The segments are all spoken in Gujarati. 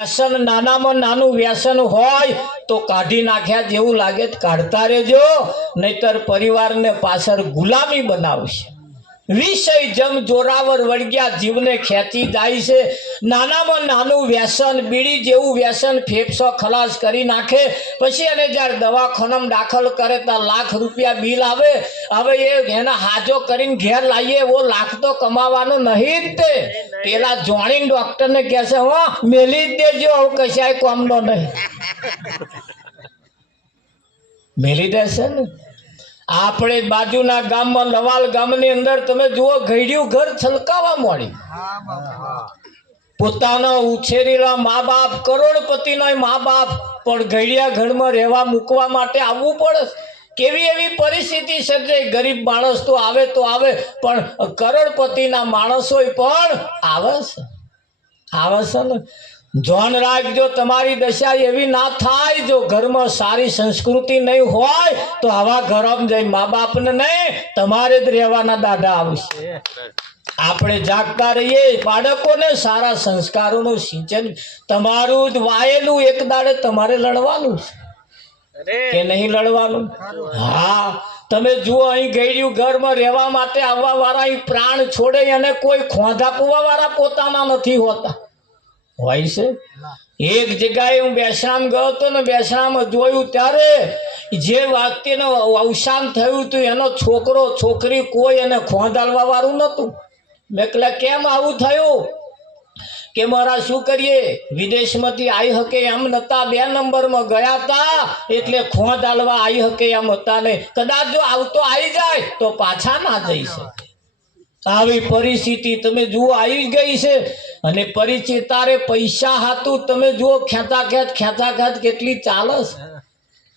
વ્યસન નાનામાં નાનું વ્યસન હોય તો કાઢી નાખ્યા જેવું લાગે કાઢતા રહેજો, નહીતર પરિવારને પાછળ ગુલામી બનાવશે. વિષય જમ જોરાવર વળગ્યા જીવને ખેંચી જાય છે. નાનામાં નાનું વ્યસન, બીડી જેવું વ્યસન ફેફસો ખલાસ કરી નાખે. પછી એને જ્યારે દવાખાનામાં દાખલ કરે તો લાખ રૂપિયા બિલ આવે. હવે એના હાજો કરીને ઘેર લાવીએ એવો લાખ તો કમાવાનો નહીં જ તે. પેલા જોણીને ડોક્ટરને કહે છે હો મેલી જ દેજો, હવે કશાય કામનો નહીં. મેલી દેશે ને. આપણે બાજુના ગામમાં લવાલ ગામની અંદર તમે જુઓ ઘડિયું ઘર છલકાવા માંડી. પોતાના ઉછેરેલા મા બાપ, કરોડપતિના મા બાપ પણ ઘડિયા ઘરમાં રહેવા મૂકવા માટે આવવું પડે. કેવી એવી પરિસ્થિતિ સર્જાય. ગરીબ માણસ તો આવે પણ કરોડપતિના માણસો પણ આવે છે ને. જોન રાખજો, તમારી દશા એવી ના થાય. જો ઘરમાં સારી સંસ્કૃતિ નહીં હોય તો આવા ઘરમાં જઈ મા બાપને નહીં તમારે જ રહેવાના દાડા આવશે. આપણે જાગતા રહીએ, બાળકોને સારા સંસ્કારોનું સિંચન. તમારું જ વાયેલું એક દાડે તમારે લડવાનું છે કે નહીં લડવાનું? હા, તમે જુઓ અહીં ગયું ઘરમાં રહેવા માટે આવવા વાળા અહીં પ્રાણ છોડે અને કોઈ ખોંધા કુવા વાળા પોતાના નથી હોતા. હોય છે. એક જગ્યાએ હું બેસણામ ગયો હતો ને, બેસણામાં જોયું ત્યારે જે વ્યક્તિનું અવસાન થયું હતું એનો છોકરો છોકરી કોઈ એને ખોંધાલવા વાળું નહોતું. મેં કહ્યું કેમ આવું થયું? કે મારા શું કરીએ, વિદેશમાંથી આવી શકે એમ નતા, 2 નંબરમાં ગયા હતા એટલે ખોંધાલવા આવી શકે એમ હતા નહીં. કદાચ જો આવતો આવી જાય તો પાછા ના જઈ શકે. આવી પરિસ્થિતિ તમે જુઓ આવી ગઈ છે. અને પરિચિત તારે પૈસા હાતું તમે જુઓ ખેંચાખેંચ કેટલી ચાલે છે.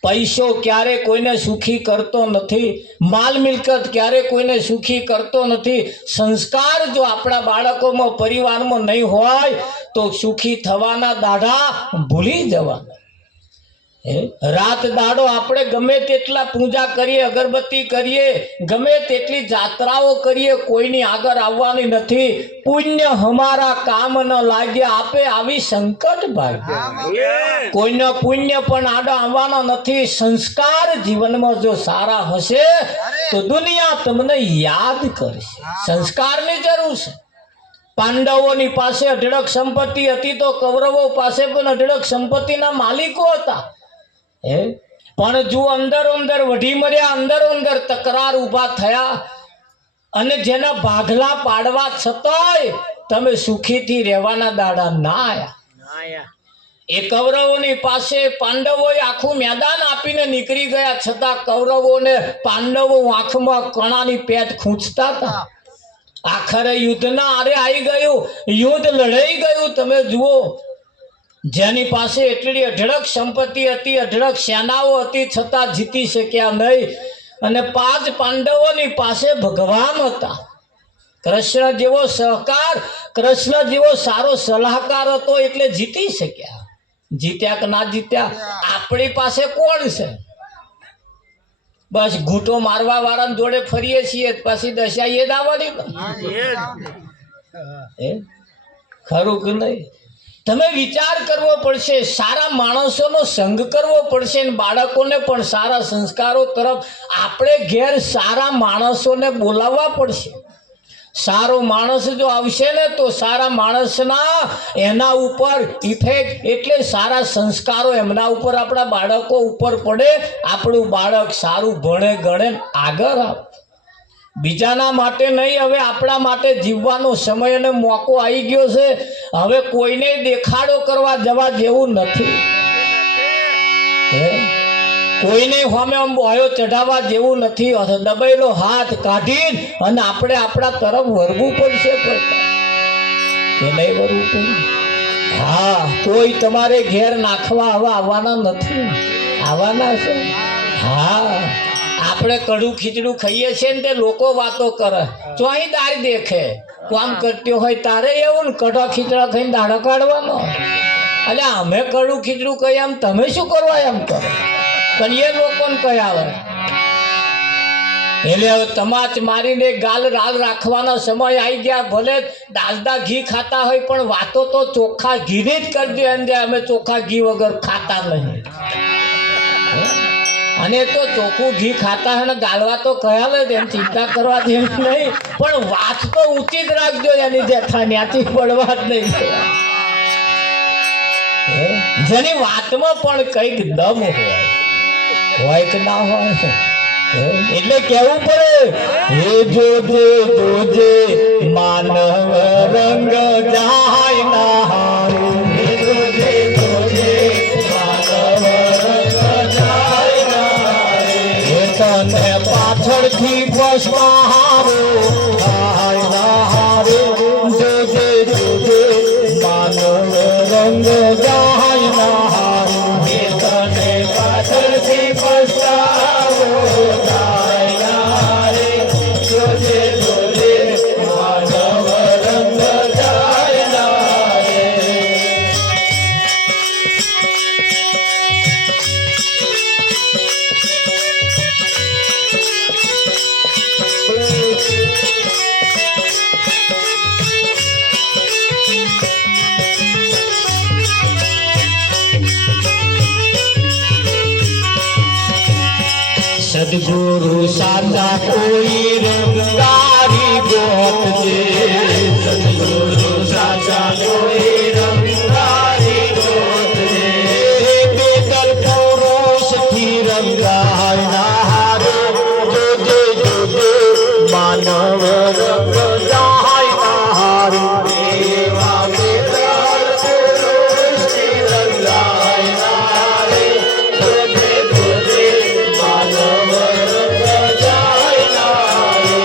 પૈસો ક્યારે કોઈને સુખી કરતો નથી. માલ મિલકત ક્યારે કોઈને સુખી કરતો નથી. સંસ્કાર જો આપણા બાળકોમાં પરિવારમાં નહીં હોય તો સુખી થવાના દાડા ભૂલી જવાના. રાત દાડો આપણે ગમે તેટલા પૂજા કરીએ, અગરબત્તી કરીએ, ગમે તેટલી જાત્રાઓ કરીએ, કોઈની આગળ આવવાની નથી. પુણ્ય હમારા કામ ન લાગ્યા આપે આવી સંકટ ભાગ્ય. કોઈનો પુણ્ય પણ આડો આવવાનો નથી. સંસ્કાર જીવનમાં જો સારા હશે તો દુનિયા તમને યાદ કરશે. સંસ્કારની જરૂર છે. પાંડવોની પાસે અઢળક સંપત્તિ હતી તો કૌરવો પાસે પણ અઢળક સંપત્તિના માલિકો હતા. પણ જો અંદરો અંદર વઢી મર્યા, અંદરો અંદર તકરાર ઊભા થયા અને જેના ભાગલા પાડવા છતાંય તમે સુખીથી રહેવાના દાડા ના આયા. એ કૌરવોની પાસે પાંડવોએ આખું મેદાન આપીને નીકળી ગયા છતાં કૌરવોને પાંડવો આંખમાં કણાની પેટ ખૂંચતા હતા. આખરે યુદ્ધના આરે આવી ગયું, યુદ્ધ લડાઈ ગયું. તમે જુઓ, જેની પાસે એટલી અઢળક સંપત્તિ હતી, અઢળક સેનાઓ હતી, છતાં જીતી શક્યા નહીં. અને 5 પાંડવોની પાસે ભગવાન હતા. કૃષ્ણ જેવો સહકાર, કૃષ્ણ જેવો સારો સલાહકાર હતો એટલે જીતી શક્યા. જીત્યા કે ના જીત્યા આપણી પાસે કોણ છે? બસ ઘૂંટો મારવા વાળા જોડે ફરીએ છીએ, પછી દશા એ દાવાની. ખરું કે નહીં? તમે વિચાર કરવો પડશે. સારા માણસોનો સંગ કરવો પડશે. બાળકોને પણ સારા સંસ્કારો તરફ આપણે ઘેર સારા માણસોને બોલાવવા પડશે. સારો માણસ જો આવશે ને તો સારા માણસના એના ઉપર ઇફેક્ટ એટલે સારા સંસ્કારો એમના ઉપર આપણા બાળકો ઉપર પડે. આપણું બાળક સારું ભણે ગણે આગળ આવે. બીજાના માટે નહીં, હવે આપણા માટે જીવવાનો સમય અને મોકો આવી ગયો છે. હવે કોઈને દેખાડો કરવા જવા જેવું નથી. કોઈને સામે આમ બોયો ચઢાવવા જેવું નથી. દબાયેલો હાથ કાઢીને અને આપણે આપણા તરફ વળવું પડશે. કે નહીં વળવું પડે? હા, કોઈ તમારે ઘેર નાખવા હવે આવવાના નથી. આવવાના છે. હા, આપણે કડું ખીચડું ખાઈએ છીએ ને તે લોકો વાતો કરે, ચોહી દારી દેખે. કામ કરતી હોય તારે એવું ને કડો ખીચડા ખાઈને દાડો કાઢવાનો. એટલે અમે કડું ખીચડું કહીએ એમ તમે શું કરવા એમ કરો? પણ એ લોકોને કઈ આવે. એટલે હવે તમાચ મારીને ગાલ રાલ રાખવાના સમય આવી ગયા. ભલે દાલદા ઘી ખાતા હોય પણ વાતો તો ચોખ્ખા ઘીની જ કરજે. અને અમે ચોખ્ખા ઘી વગર ખાતા નહીં. અને તો ચોખ્ખું ઘી ખાતા હોય ને ગાલવા તો કહેલ જ, એમ ચિંતા કરવા જેવી નહીં. પણ વાત તો ઊંચી જ રાખજો એની જેઠા ત્યાંથી પડવા જ નહીં. જેની વાતમાં પણ કઈક દમ હોય કે ના હોય એટલે કેવું પડે, હે જોજે જોજે માનવ રંગ જાય ના હારે. હે જોજે જોજે માનવ રંગ જાય ના હારે. હે તને પાછળથી પછતાવો થાય ના હારે. જોજે જોજે માનવ રંગ જાય ના હારે. હે તને પાછળથી પછતાવો થાય ના હારે. જોજે જોજે માનવ રંગ જાય ના હારે. સદગુરુ સાચા કોઈ રંગારી ગોત છે. સદગુરુ સાચા કોઈ રંગારી ગોત છે. બેદર પુરુષથી રંગાય ના હારે. જોજે જોજે માનવ રંગ જાય ના હારે. એવા બેદર પુરુષથી રંગાય ના હારે. જોજે જોજે માનવ રંગ જાય ના હારે.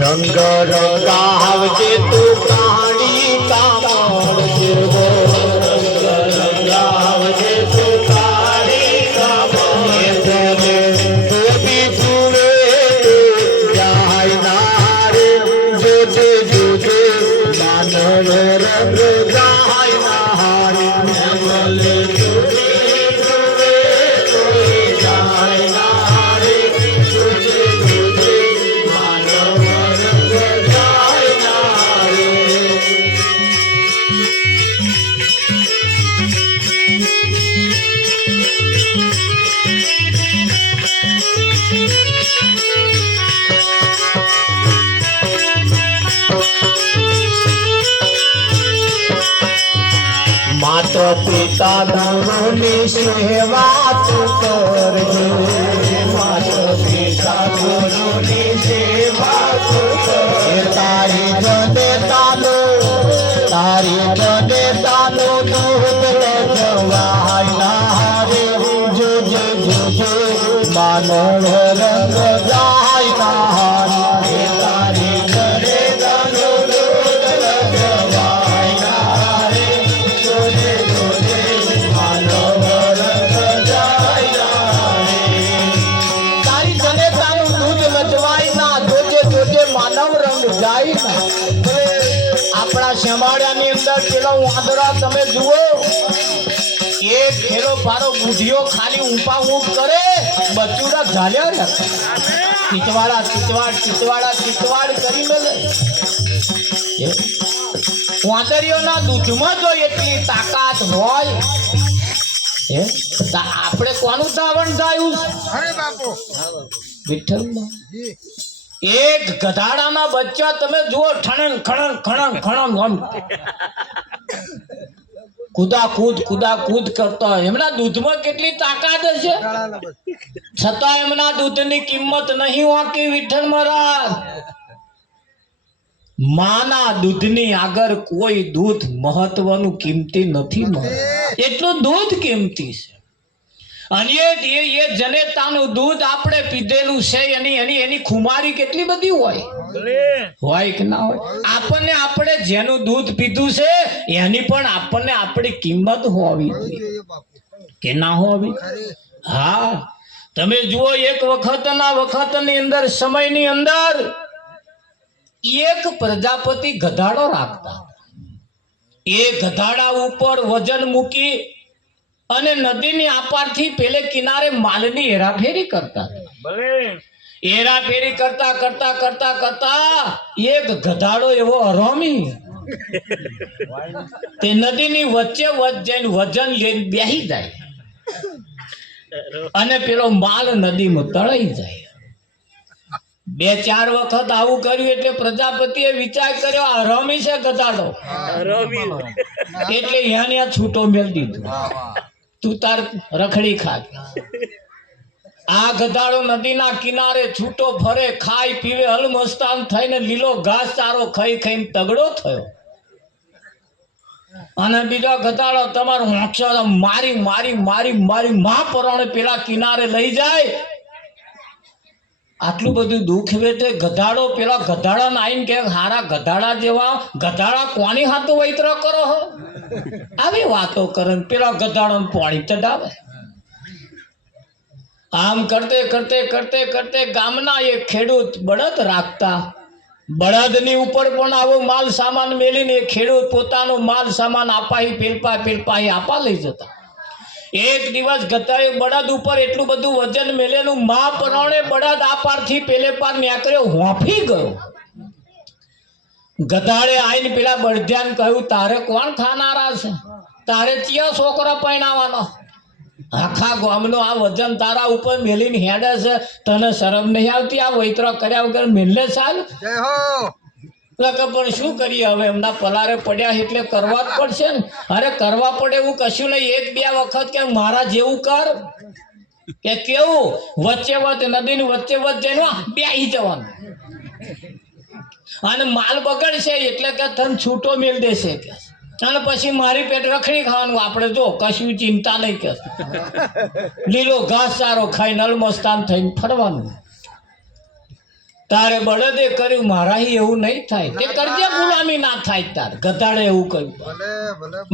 રંગ રંગાવજે તું કાળી કામળ જેવો. રંગ રંગાવજે તું કાળી કામળ જેવો. ગોપી ધૂળે જાય ના હારે. જોજે જોજે માનવ રંગ જાય ના હારે. જોજે ધૂળે કોઈ જાય ના હારે. જોજે જોજે માનવ રંગ જાય ના હારે. માતા પિતા ગુરુની સેવા તું કરજે. માતા પિતા ગુરુની સેવા તું કરજે. તારી જનેતાનો દૂધ જવાય ના હારે. જોજે જોજે માનવ રંગ જાય ના હારે. તારી જનેતાનો દૂધ જવાય ના હારે. જોજે જોજે માનવ રંગ જાય ના હારે. તારી જનેતાનું દૂધ લજવાય ના. જોજે જોજે માનવ રંગ જાય ના. આપણા શેમાળિયાની અંદર પેલો વાંદરા તમે જુઓ, એક ખેલો પારો બુઢીઓ ખાલી ઊંપા ઊંપ કરે, બચુડા ઝાલ્યા ને ચીચવાડા ચીચવાડ કરી મેલે. વાંદરીઓના દૂધમાં જો એટલી તાકાત હોય, આપણે કોનું ધાવણ થયું? અરે બાપુ વિઠ્ઠલ. એક ગધાડાના બચ્ચા તમે જુઓ, ઠણન ખણન ખણન ખણન આમ કુદા કૂદ કરતા હોય. એમના દૂધમાં કેટલી તાકાત હશે, છતાં એમના દૂધની કિંમત નહીં હોતી. વિઠ્ઠલ મહારાજ, માના દૂધની આગળ કોઈ દૂધ મહત્વનું કિંમતી નથી. એટલું દૂધ કિંમતી છે. અને એ જનેતાનું દૂધ આપણે પીધેલું છે એની ખુમારી કેટલી બધી હોય કે ના હોય? આપણને આપણે જેનું દૂધ પીધું છે એની પણ આપણને આપણી કિંમત હોવી જોઈએ કે ના હોવી? હા, તમે જુઓ, એક વખતની અંદર, સમયની અંદર એક પ્રજાપતિ ગધાડો રાખતા. એ ગધાડા ઉપર વજન મૂકી અને નદીની આપારથી પેલે કિનારે માલની હેરાફેરી કરતા. હેરાફેરી કરતા કરતા કરતા કરતા એક ગધાડો એવો હરામી તે નદીની વચ્ચે જઈને વજન લઈને બેસી જાય અને પેલો માલ નદીમાં તળાઈ જાય. 2-4 વખત આવું કર્યું એટલે પ્રજાપતિએ વિચાર કર્યો, આ હરામી છે ગધાડો, એટલે અહીંયા છૂટો મેળ દીધો, તું તાર રખડી ખા. આ ગધાડો નદીના કિનારે છૂટો ફરે, ખાય પીવે, હલમસ્તાન થઈને લીલો ઘાસ ચારો ખાઈ ખાઈને તગડો થયો. અને બીજા ગધાડો તમારો હોંચો મારી મારી મારી મારી મહાપરાણે પેલા કિનારે લઈ જાય. આટલું બધું દુઃખ વેઠે ગધાડો પેલા ગધાડા ને આવીને કે, હારા ગધાડા જેવા ગધાડા કોની હાથો વૈતરો કરો હો? આવી વાતો કરે. પેલા ગધાડો પાણી ચડાવે. આમ કરતે કરતે કરતે કરતે ગામના એક ખેડૂત બળદ રાખતા. બળદની ઉપર પણ આવો માલ સામાન મેલીને ખેડૂત પોતાનો માલ સામાન આપાહી પેલપાહી આપા લઈ જતા. એક દિવસ ગધાએ બળદ ઉપર એટલું બધું વજન મેલેલું, મહાપરાણે બળદ આ પારથી પેલે પાર નીકળ્યો, હોંફી ગયો. ગધાડે આઈને પેલા બળદિયાને કહ્યું, તારે કોણ થાનારા છે? તારે ચિયા છોકરા પરણાવવાનો? આખા ગામનો આ વજન તારા ઉપર મેલીને હેડે છે, તને શરમ નહીં આવતી? આ વૈતરો કર્યા વગર મેલે ચાલ. પણ શું કરીએ હવે, એમના પલારે પડ્યા એટલે કરવા જ પડશે ને. અરે કરવા પડે એવું કશું નહીં. 1-2 વખત કે મારા જેવું કર, કે કેવું વચ્ચે વચ્ચે નદીની વચ્ચે વચ્ચે બેહી જવાનું, અને માલ બગડશે એટલે કે તને છૂટો મેલ દેશે કે, અને પછી મારી પેટ રખડી ખાવાનું. આપણે જો કશું ચિંતા નહીં કે, લીલો ઘાસ ચારો ખાઈ નલમસ્તાન થઈને ફરવાનું. તારે બળદે કર્યું, મારાથી એવું નહીં થાય. તે કરજે, ગુલામી ના થાય. તાર ગધાડે એવું કહ્યું,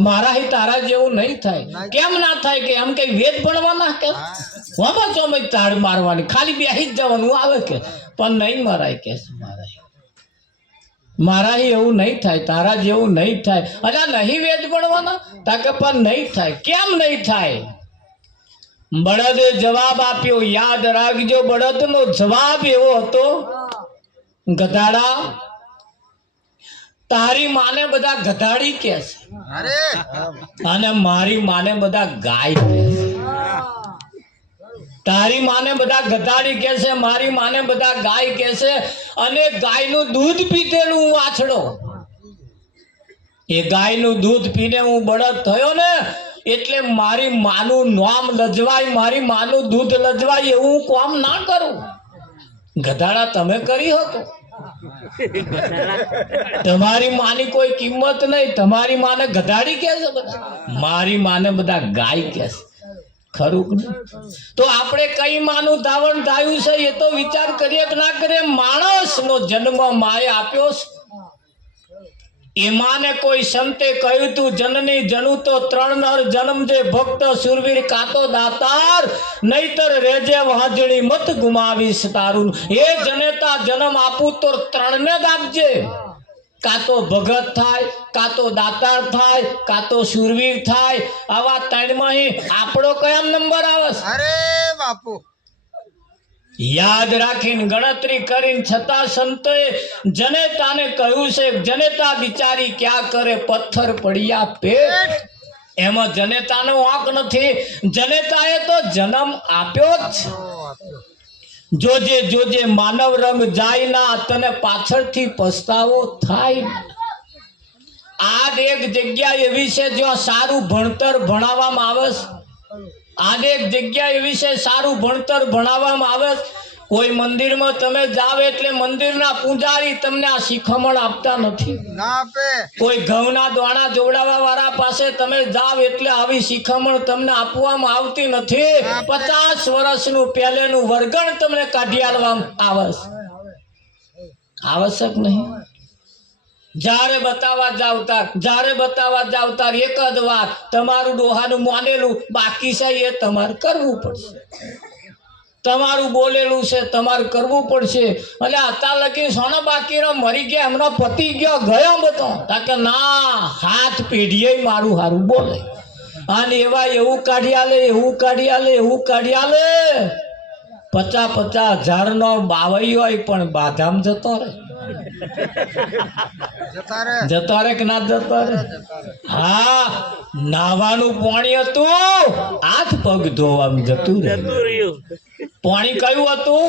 મારાથી તારા જેવું નહીં થાય. કેમ ના થાય? કે એમ કઈ વેદ ભણવાના કે વામા ચોમે તાળ મારવાની, ખાલી બેસી જ જવાનું આવે કે, પણ નહીં મરાય કે, મારાથી એવું નહીં થાય, તારા જેવું નહીં થાય. અચ્છા, નહીં વેદ ભણવાના? તાકે પણ નહીં થાય. કેમ નહીં થાય? બળદે જવાબ આપ્યો. યાદ રાખજો, બળદનો જવાબ એવો હતો, ગધાડા, તારી માને બધા ગધાડી કે છે, અને મારી માને બધા ગાય કે છે. તારી માને બધા ગધાડી કે છે, મારી માને બધા ગાય કે છે. અને ગાયનું દૂધ પીધેલું હું વાછડો, એ ગાયનું દૂધ પીને હું બળદ થયો ને, એટલે મારી માનું નામ લજવાય, મારી માનું દૂધ લજવાય એવું કામ ના કરું. ગધાડા તમે કરી હતો, તમારી માની કોઈ કિંમત નહીં. તમારી માને ગધાડી કે છે બધા, મારી માને બધા ગાય કે છે. ખરું? તો આપણે કઈ માનું ધાવણ થયું છે એ તો વિચાર કરીએ કે ના કરીએ? માણસનો જન્મ માએ આપ્યો છે. એમાને કોઈ સંતે કહ્યું તું, જનની જનુ તો 3 નર જન્મજે, ભક્ત સુરવીર કાતો દાતાર, નહીતર રેજે વાંજણી મત ગુમાવીશ તારું. એ જનેતા જન્મ આપું તો 3 ને જ આપજે. કાતો ભગત થાય, કાતો દાતાર થાય, કાતો સુરવીર થાય. આવા 3 માં આપણો કયા નંબર આવે? અરે બાપુ, યાદ રાખીને ગણતરી કરીને છતાં સંતોએ જનેતાને કહ્યું છે, જનેતા બિચારી ક્યાં કરે, પથ્થર પડ્યા પેટ. એમાં જનેતાનો વાંક નથી. જનેતાએ તો જન્મ આપ્યો જ. જોજે જોજે માનવ રંગ જાય ના, તને પાછળથી પસ્તાવો થાય. આ એક જગ્યા એવી છે જ્યાં સારું ભણતર ભણાવવામાં આવે છે. આજે એક જગ્યા એવી છે સારું ભણતર ભણાવવામાં આવે, કોઈ મંદિરમાં તમે જાવ એટલે મંદિરના પૂજારી તમને આ શિખામણ આપતા નથી. ના આપે. કોઈ ઘઉંના દાણા જોવડાવવા વાળા પાસે તમે જાવ એટલે આવી શિખામણ તમને આપવામાં આવતી નથી. 50 વર્ષનું પહેલેનું વર્ગણ તમને કાઢી આલવામાં આવશ્યક નહીં. જ્યારે બતાવવા જાવતા એક જ વાત, તમારું ડોહાનું માનેલું બાકી છે એ તમારે કરવું પડશે. તમારું બોલેલું છે તમારે કરવું પડશે. એટલે અત્યાર લગી સોના બાકી મરી ગયા, હમણાં પતી ગયો બધો. કે ના, હાથ પેઢીએ મારું હારું બોલે અને એવું કાઢી આલે 50,000 નો બાવઈ હોય પણ બાધામ જતો રહે. જતો રે કે ના જતો રે? હા, નાવાનું પાણી હતું, હાથ પગ ધોવામાં જતું રહ્યું. પાણી કયું હતું?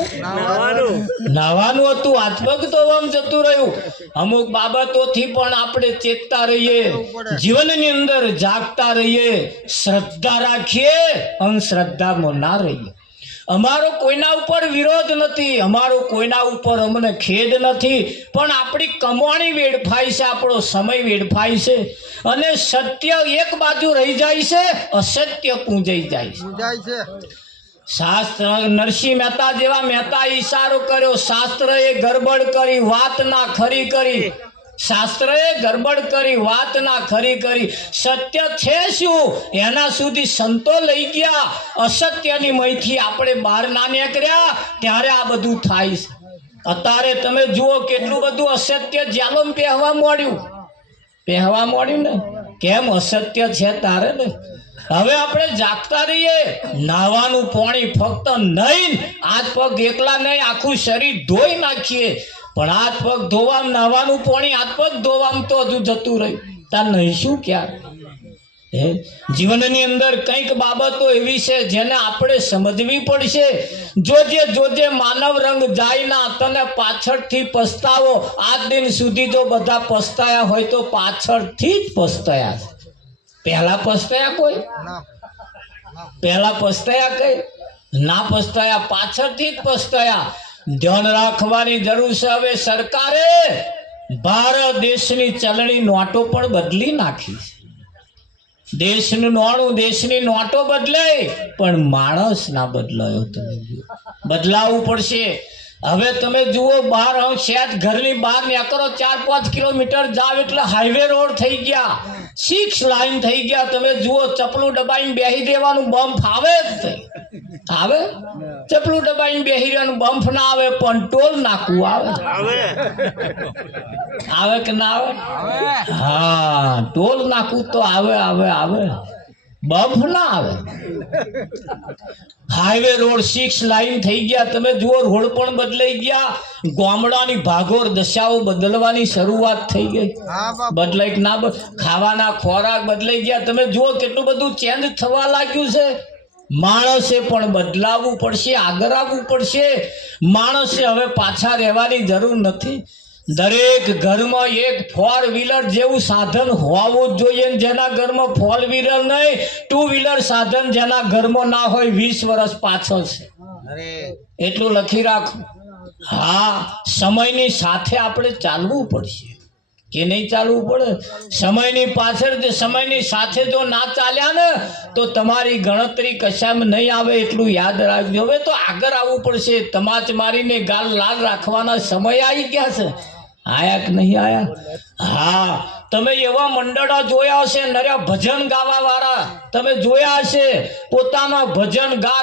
નાવાનું હતું, હાથ પગ ધોવામાં જતું રહ્યું. અમુક બાબતોથી પણ આપણે ચેતતા રહીએ, જીવનની અંદર જાગતા રહીએ, શ્રદ્ધા રાખીએ, અંધશ્રદ્ધામાં ના રહીએ. અમારો કોઈના ઉપર વિરોધ નથી, અમારો કોઈના ઉપર અમને ખેદ નથી, પણ આપણી કમાણી વેડફાય છે, આપણો સમય વેડફાય છે અને સત્ય એક બાજુ રહી જાય છે, અસત્ય પૂંજાઈ જાય છે. શાસ્ત્ર નરસિંહ મહેતા જેવા મહેતા ઈશારો કર્યો, શાસ્ત્રએ ગરબડ કરી, વાત ના ખરી કરી. શાસ્ત્રએ ગરબડ કરી, વાત ના ખરી કરી. સત્ય છે શું એના સુધી સંતો લઈ ગયા. અસત્યની મયથી આપણે બહાર ના નીકળ્યા ત્યારે આ બધું થાય છે. અત્યારે તમે જુઓ કેટલું બધું અસત્ય જાલોમ પહેવા મળ્યું ને. કેમ? અસત્ય છે તારે ને. હવે આપણે જાગતા રહીએ. નાવાનું પાણી ફક્ત નહીં, હાથ પગ એકલા નહીં, આખું શરીર ધોઈ નાખીએ. પણ હાથ પગ ધોવામાં, નાવાનું પાણી હાથ પગ ધોવામાં તો હજુ જતું રહ્યું. તાર નહીં શું ક્યાં? જીવનની અંદર કંઈક બાબતો એવી છે જેને આપણે સમજવી પડશે. જોજે માનવ રંગ જાય ના, તને પાછળથી પસ્તાવો. આજ દિન સુધી જો બધા પસ્તાયા હોય તો પાછળથી જ પસ્તાયા. પહેલા પસ્તાયા કોઈ? પહેલા પસ્તાયા કઈ? ના પસ્તાયા, પાછળથી જ પસ્તાયા. ધ્યાન રાખવાની જરૂર છે. હવે સરકારે ભારત દેશની ચલણી નોટો પણ બદલી નાખી છે. દેશનું નાણું, દેશની નોટો બદલાય પણ માણસ ના બદલાયો. તમે બદલાવવું પડશે. હવે તમે જુઓ, બહાર શહેર ઘરની બહાર નીકળો, 4-5 કિલોમીટર જાવ એટલે હાઈવે રોડ થઈ ગયા, 6 લાઈન થઈ ગયા. તમે જુઓ, ચપલું દબાઈને બેસી દેવાનું, બમ્પ આવે જ આવે. ચપલું દબાઈને બેસી રહેવાનું, બમ્પ ના આવે પણ ટોલ નાકવું આવે કે ના આવે? હા, ટોલ નાકવું તો આવે, બમ્પ ના આવે. હાઈવે રોડ 6 લાઈન થઈ ગયા. તમે જુઓ, રોડ પણ બદલાઈ ગયા. ગામડાની ભાગોર દશાઓ બદલવાની શરૂઆત થઈ ગઈ. બદલાઈ કે ના? ખાવાના ખોરાક બદલાઈ ગયા. તમે જુઓ કેટલું બધું ચેન્જ થવા લાગ્યું છે. માણસે પણ બદલાવવું પડશે, આગળ આવવું પડશે. માણસે હવે પાછા રહેવાની જરૂર નથી. દરેક ઘરમાં એક 4 વ્હીલર જેવું સાધન હોવું જ જોઈએ. જેના ઘરમાં 4 વ્હીલર નહીં, 2 વ્હીલર સાધન જેના ઘરમાં ના હોય 20 વર્ષ પાછળ છે. એટલું લખી રાખો. હા, સમયની સાથે આપણે ચાલવું પડશે કે નહીં ચાલવું પડે? સમયની પાછળ, સમયની સાથે જો ના ચાલ્યા ને તો તમારી ગણતરી કશામાં નહીં આવે. એટલું યાદ રાખજો. હવે તો આગળ આવવું પડશે. તમાચ મારીને ગાલ લાલ રાખવાના સમય આવી ગયા છે. આયા કે નહીં આયા? હા, તમે એવા મંડળો જોયા હશે, નર્યા ભજન ગાવા વાળા તમે જોયા હશે. પોતાના ભજન ગા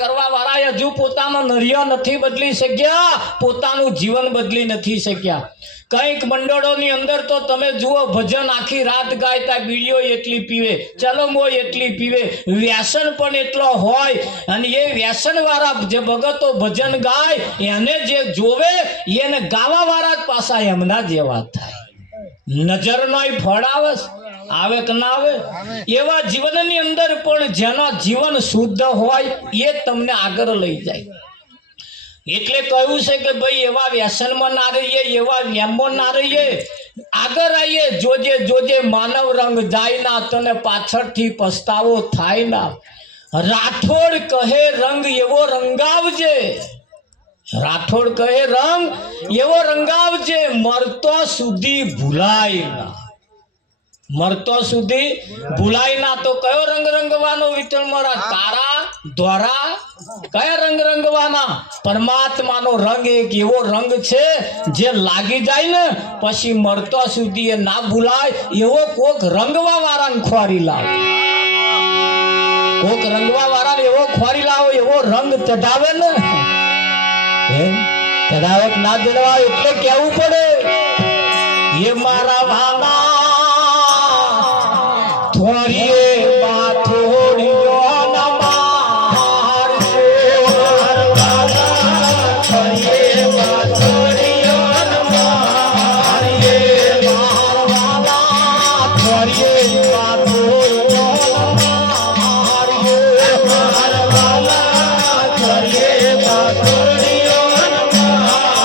કરવા વાળા હજુ પોતાના નરિયા નથી બદલી શક્યા, પોતાનું જીવન બદલી નથી શક્યા. કંઈક મંડળોની અંદર તો તમે જુઓ, ભજન આખી રાત ગાયતા, બીડીઓ એટલી પીવે, ચલમો એટલી પીવે, વ્યસન પણ એટલો હોય. અને એ વ્યસન વાળા જે ભગતો ભજન ગાય એને જે જોવે એને ગાવા વાળા જ પાછા એમના જેવા થાય. નજરનો ફળ આવે કે ના આવે? એવા જીવનની અંદર પણ જેના જીવન શુદ્ધ હોય એ તમને આગળ લઈ જાય. એટલે કહ્યું છે કે ભાઈ એવા વ્યસનમાં ના રહીએ, એવા નિયમમાં ના રહીએ, આગળ આવીએ. જોજે માનવ રંગ જાય ના, તને પાછળથી પસ્તાવો થાય ના. રાઠોડ કહે રંગ એવો રંગાવજે, રાઠોડ કહે રંગ એવો રંગાવજે મરતો સુધી ભૂલાય ના, મરતો સુધી ભૂલાય ના. તો કયો રંગ રંગવાનો વિઠ્ઠલ મહારાજ? કાળા ધોરા કયા રંગ રંગવાના? પરમાત્માનો રંગ એક એવો રંગ છે જે લાગી જાય ને પછી મરતો સુધી એ ના ભૂલાય એવો કોક રંગવા વાળાને ખોરી લાવો, કોક રંગવા વાળાને એવો ખોરી લાવો, એવો રંગ ચઢાવે ને. ચઢાવે ના ચઢાવે એટલે કેવું પડે એ મારા વાલા થોડીએ બાથોડીઓ નમાર છે, થોડીએ બાથોડીઓ નમાર એ વાલા થોડીએ બાથોડીઓ નમાર એ વાલા થોડીએ બાથોડીઓ નમાર એ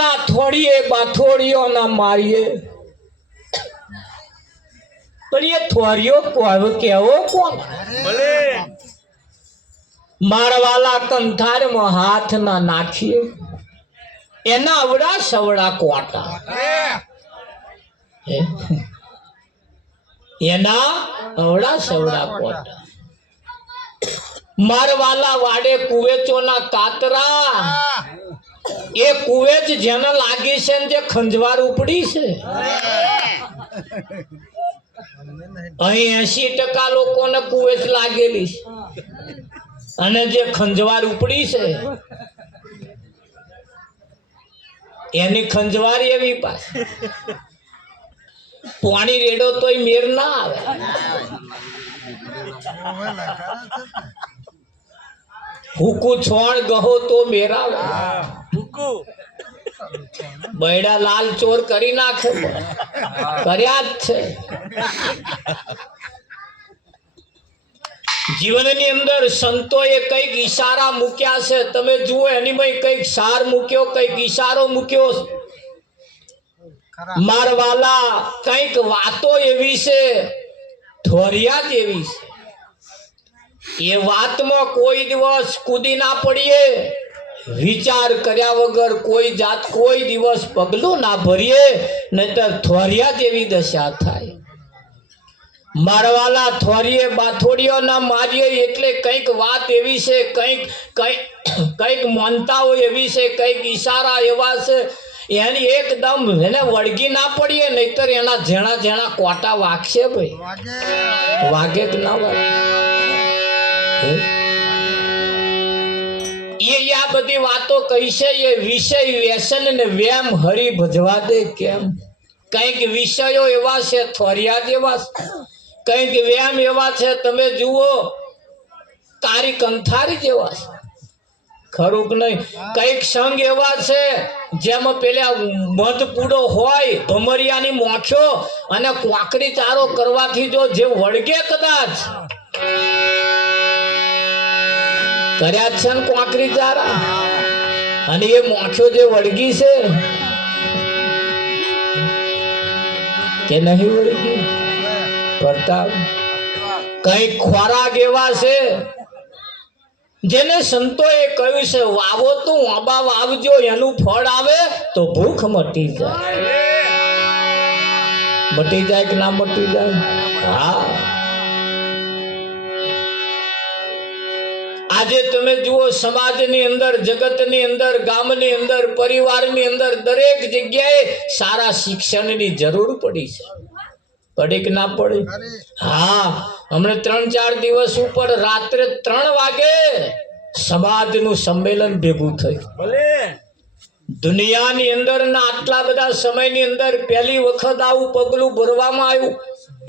વાલા થોડીએ બાથોડીઓ ના મારીએ, પણ એ થોડીઓ કેવો કોણ? મારા વાલા કંથારમાં હાથ ના નાખીએ, એના અવડા સવડા કોટા, એના અવડા સવડા કોટા. મારવાલા વાડે કુવેચોના કાતરા, એ કુવેચ જેને લાગી છે ને જે ખંજવાર ઉપડી છે, અહીં 80% લોકોને કુવેચ લાગેલી છે, અને જે ખંજવાર ઉપડી છે એની ખંજવાર એવી પાછી પાણી રેડો તોય મેર ના આવે. હુકુ છોણ ગહો તો મેરાવે, બૈડા લાલ ચોર કરી નાખે, કર્યા જ છે. જીવનની અંદર સંતોએ કઈક ઈશારા મૂક્યા છે, તમે જુઓ એની માં કઈક સાર મૂક્યો, કઈક ઈશારો મૂક્યો. મારવાલા કઈક વાતો એવી છે, ધોરિયા જ એવી છે, એ વાતમાં કોઈ દિવસ કૂદી ના પડીએ, વિચાર કર્યા વગર કોઈ જાત કોઈ દિવસ પગલું ના ભરીએ, નહીતર ધોરિયા જેવી દશા થાય. મારવાલા થોરીએ બાથોડીઓ ના મારીએ એટલે કઈક વાત એવી છે, કઈક માનતાઓ એવી છે, કઈક ઈશારા એવા છે, એની એકદમ એને વળગી ના પડીએ, નહીતર એના જેણા જેણા કોટા વાગશે. ભાઈ વાગે કે ના વાગે? એ આ બધી વાતો કહીશે, એ વિષય વ્યસન ને વેમ હરી ભજવા દે કેમ? કઈક વિષયો એવા છે થોરિયા જેવા, કઈક વ્યામ એવા છે, તમે જુઓ તારી કંથારી જેવા છે, ખરું કે નહીં? કઈક સંગ એવા છે જેમાં પેલા મધ પૂડો હોય, ભમરિયાની મોખ્યો અને કોકડી ચારો કરવાથી જો જે વળગે, કદાચ કર્યા છે ને કોકરી ચારા, અને એ મોખ્યો જે વળગી છે કે નહીં વળગી? પ્રતાપ કઈક ખોરાક એવા છે જેને સંતોએ કહ્યું છે, વાવો તો આંબા વાવજો, એનું ફળ આવે તો ભૂખ મટી જાય. મટી જાય કે ના મટી જાય? હા. આજે તમે જુઓ સમાજની અંદર, જગતની અંદર, ગામની અંદર, પરિવારની અંદર દરેક જગ્યાએ સારા શિક્ષણની જરૂર પડી છે. પડી કે ના પડી? હા. હમણાં 3-4 દિવસ ઉપર રાત્રે 3 વાગે સમાજનું સંમેલન ભેગું થયું. દુનિયાની અંદર ના આટલા બધા સમયની અંદર પહેલી વખત આવું પગલું ભરવામાં આવ્યું.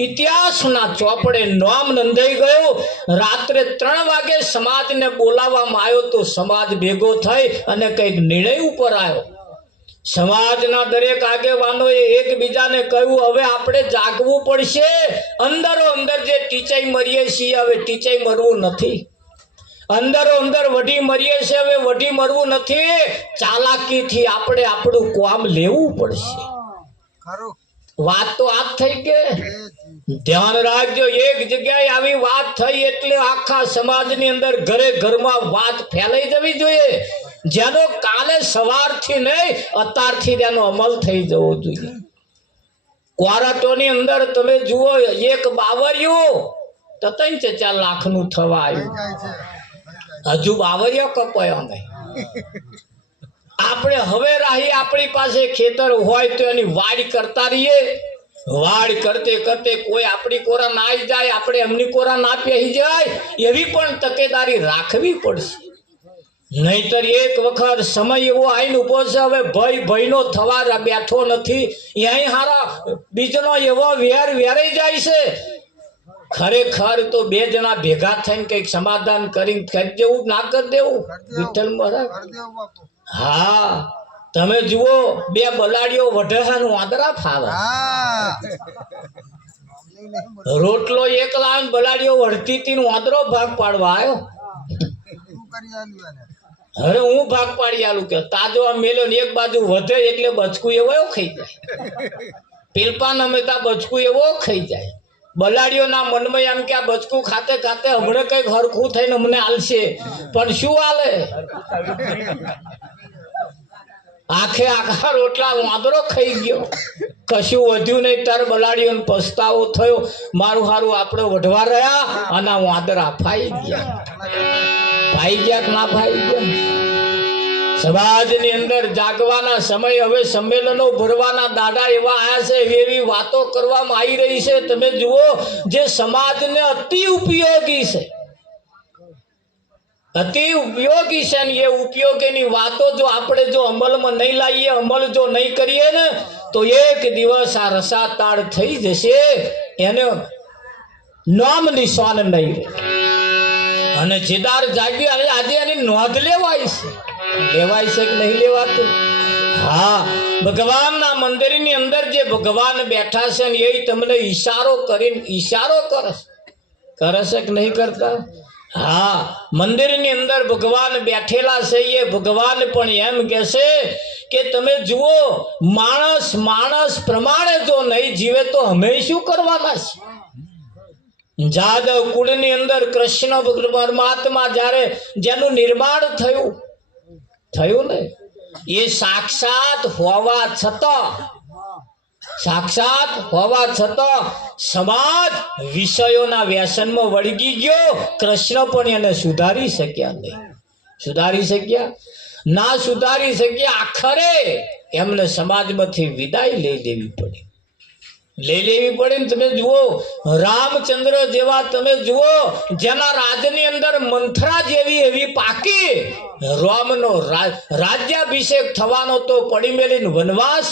ઇતિહાસના ચોપડે નામ નોંધાઈ ગયું. રાત્રે 3 વાગે સમાજને બોલાવવામાં આવ્યો, તો સમાજ ભેગો થઈ અને કઈક નિર્ણય ઉપર આવ્યો. સમાજના દરેક આગેવાનોએ એકબીજાને કહ્યું, હવે આપણે જાગવું પડશે. અંદરો અંદર જે ટીચાઈ મરીએ છીએ, હવે ટીચાઈ મરવું નથી. અંદરો અંદર વઢી મરીએ છીએ, હવે વઢી મરવું નથી. ચાલાકીથી આપણે આપણું કામ લેવું પડશે. વાત તો આ થઈ કે ધ્યાન રાખજો. એક જગ્યાએ આવી વાત થઈ એટલે આખા સમાજની અંદર ઘરે ઘરમાં વાત ફેલાઈ જવી જોઈએ, જેનો કાલે સવારથી નહીં અત્યારથી તેનો અમલ થઈ જવો જોઈએ. ક્વારટોની અંદર તમે જુઓ, એક બાવરિયું તો 3-4 લાખનું થવા આવ્યું. હજુ બાવરિયો કપાયો નહીં. આપણે હવે રાહી આપણી પાસે ખેતર હોય તો એની વાડ કરતા રહીએ. વાડ કરતે કરતે કોઈ આપણી કોરા ના આવી જાય, આપણે એમની કોરા ના પહેરી જાય, એવી પણ તકેદારી રાખવી પડશે. નહીતર એક વખત સમય એવો આવીને ઉભો છે, હવે ભયનો થવા બેઠો નથી. અહીં હારા બીજનો એવો વેરાઈ જાય છે. ખરેખર તો 2 જણા ભેગા થઈને કઈક સમાધાન કરીને કરી દેવું, ના કરી દેવું? વિઠ્ઠલ મહારાજ. હા. તમે જુઓ, 2 બલાડીઓ વઢેહાનું આદરા ફાવે. રોટલો એક લાવીને બલાડીઓ વળતી હતી, આદરો ભાગ પાડવા આવ્યો. હવે હું ભાગ પાડી આલું કે તાજો આ મેલ્યો ને એક બાજુ વધે એટલે બચકું એવો ખાઈ જાય. પેલપા નમેતા બચકું એવો ખાઈ જાય. બલાડીઓના મનમાં એમ કે આ બચકું ખાતે ખાતે હમણાં કઈક હરખું થઈને અમને હાલશે, પણ શું હાલે? આખે આખા રોટલા વાંદરો ખાઈ ગયો, કશું વધ્યું નહીં. તાર બલાડીઓને પસ્તાવો થયો, મારું હારું આપણે વઢવા રહ્યા અને આ વાંદરા ફાઈ ગયા. ફાઈ ગયા કે ના ફાઈ ગયા? સમાજની અંદર જાગવાના સમય, હવે સંમેલનો ભરવાના દાડા એવા આયા છે, એવી એવી વાતો કરવામાં આવી રહી છે. તમે જુઓ, જે સમાજને અતિ ઉપયોગી છે, અતિ ઉપયોગી છે, ને એ ઉપયોગીની વાતો જો આપણે જો અમલમાં નહીં લાવીએ, અમલ જો નહીં કરીએ ને, તો એક દિવસ આ રસાતાળ થઈ જશે, એને નામ નિશાન નહીં રહે. અને જેદાર જાગ્યો આજે એની નોંધ લેવાય છે. લેવાય છે કે નહીં લેવાતું? હા, ભગવાનના મંદિરની અંદર જે ભગવાન બેઠા છે ને એ તમને ઈશારો કરીને ઈશારો કરે છે કે નહીં કરતા? હા, મંદિરની અંદર ભગવાન બેઠેલા છે. એ ભગવાન પણ એમ કહેશે કે તમે જુઓ, માણસ માણસ પ્રમાણે જો નહીં જીવે તો અમે શું કરવાના છે? જાદવ કુળની અંદર કૃષ્ણ પરમાત્મા જ્યારે જેનું નિર્માણ થયું ને, એ સાક્ષાત હોવા છતાં સમાજ વિષયોના વ્યસનમાં વળગી ગયો. કૃષ્ણ પણ એને સુધારી શક્યા નહીં. સુધારી શક્યા ના? સુધારી શક્યા. આખરે એમને સમાજમાંથી વિદાય લઈ લેવી પડી. ને તમે જુઓ, રામચંદ્ર જેવા તમે જુઓ, જેના રાજની અંદર મંથરા જેવી એવી પાકી, રામનો રાજ્યાભિષેક થવાનો તો પડી મેલીને વનવાસ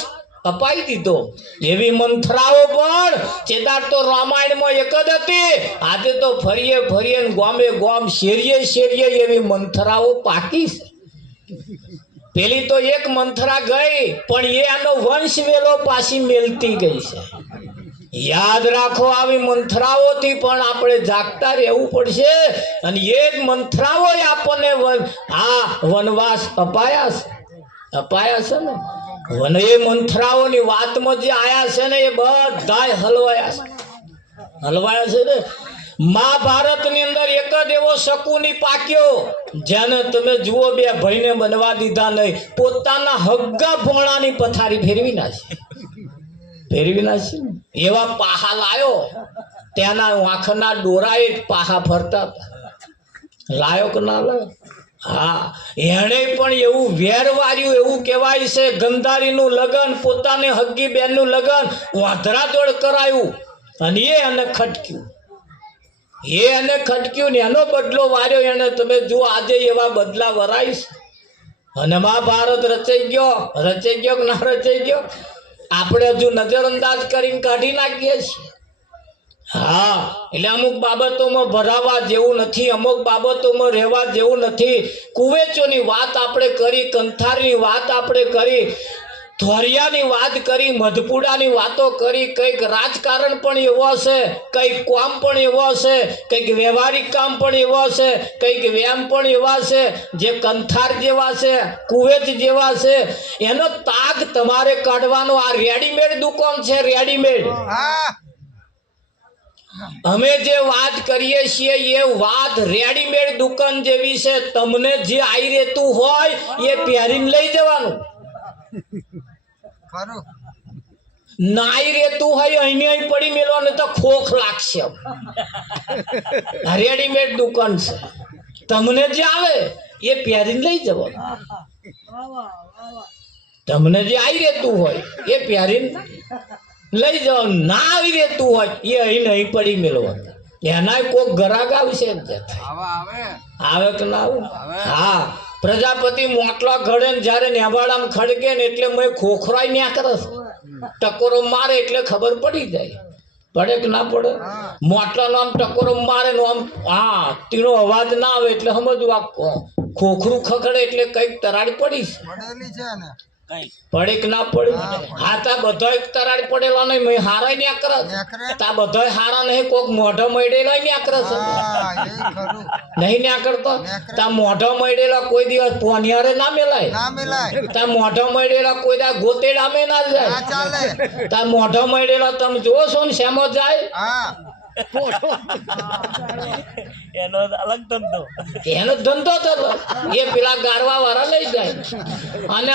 અપાઈ દીધો. એવી મંથરાઓ પણ ચેદાર તો રામાયણમાં એક જ હતી. આજે તો ફરીએ ગામે ગામ શેરીએ એવી મંથરાઓ પાકી છે. પેલી તો એક મંથરા ગઈ, પણ એનો વંશ વેલો પાછી મેલતી ગઈ છે. યાદ રાખો, આવી મંથરાઓથી પણ આપણે જાગતા રહેવું પડશે. અને એ જ મંથરાઓ આપણને આ વનવાસ અપાયા છે ને. એ મંથરાઓની વાતમાં જે આયા છે ને, એ બધા હલવાયા છે ને. મહાભારતની અંદર એક જ એવો શકુની પાક્યો, જેને તમે જુઓ, બે ભાઈને બનવા દીધા નહીં, પોતાના હગ્ગા ભોણાની પથારી ફેરવી નાખી. એવા પાહા લાયો, તેના આંખના ડોરાએ પાહા ફરતા હતા. લાયો કે ના લાયો? હા, એણે પણ એવું વેરવાર્યું. એવું કહેવાય છે, ગંધારીનું લગ્ન, પોતાની હગ્ગી બેનનું લગ્ન વાંધરા જોડ કરાયું, અને એને ખટક્યું ને એનો બદલો વાર્યો એને. તમે જુઓ, આજે એવા બદલા વરાઈશ. અને મહાભારત રચાઈ ગયો કે ના રચાઈ ગયો? આપણે હજુ નજરઅંદાજ કરીને કાઢી નાખીએ છીએ. હા, એટલે અમુક બાબતોમાં ભરાવા જેવું નથી, અમુક બાબતોમાં રહેવા જેવું નથી. કુવેચોની વાત આપણે કરી, કંથારની વાત આપણે કરી, ધોરિયાની વાત કરી, મધપુડાની વાતો કરી. કંઈક રાજકારણ પણ એવો હશે, કંઈક કામ પણ એવો હશે, કંઈક વ્યવહારિક કામ પણ એવો હશે, કંઈક વ્યાયામ પણ એવા છે જે કંથાર જેવા છે, કુવેચ જેવા છે. એનો તાગ તમારે કાઢવાનો. આ રેડીમેડ દુકાન છે, રેડીમેડ. અમે જે વાત કરીએ છીએ એ વાત રેડીમેડ દુકાન જેવી છે. તમને જે આવી રહેતું હોય એ પહેરીને લઈ જવાનું. નાઈ રહેતું હોય અહીં પડી મેળવાનું તો ખોખ લાગશે. રેડીમેડ દુકાન છે, તમને જે આવે એ પહેરીને લઈ જવાનું. તમને જે આવી રહેતું હોય એ પહેરીને લઈ જવાનું. ના આવી રહેતું હોય એ અહીં પડી મેળવાનું. એના કોઈક ગરાગ આવશે, આવે કે ના આવે? હા, પ્રજાપતિ મોટલા ઘડે ને જયારે નેવાડામાં ખડકે ને એટલે મેં ખોખરાઈ ન્યા કરે છે. ટકોરો મારે એટલે ખબર પડી જાય. પડે કે ના પડે? મોટલાનો આમ ટકોરો મારે નો આમ, હા, તીનો અવાજ ના આવે એટલે સમજવું આ ખોખરું ખખડે એટલે કઈક તરાડ પડી છે. પડે કે ના પડે હા તા બધાય તરાડ પડેલા નહીં મેં હારાય ને આકરા તા બધાય હારા નહીં કોક મોઢો મળેલા ને આકરા છે નહીં ને આકરતો તા મોઢો મળેલા કોઈ દિવસ પોનિયારે ના મેલાય તા મોઢો મળેલા કોઈ દા ગોતેડા મે ના જાય તા મોઢો મળેલા તમે જો છો ને શેમો જાય એનો અલગ ધંધો એનો ધંધો થતો એ પેલા ગારવા વાળા લઈ જાય અને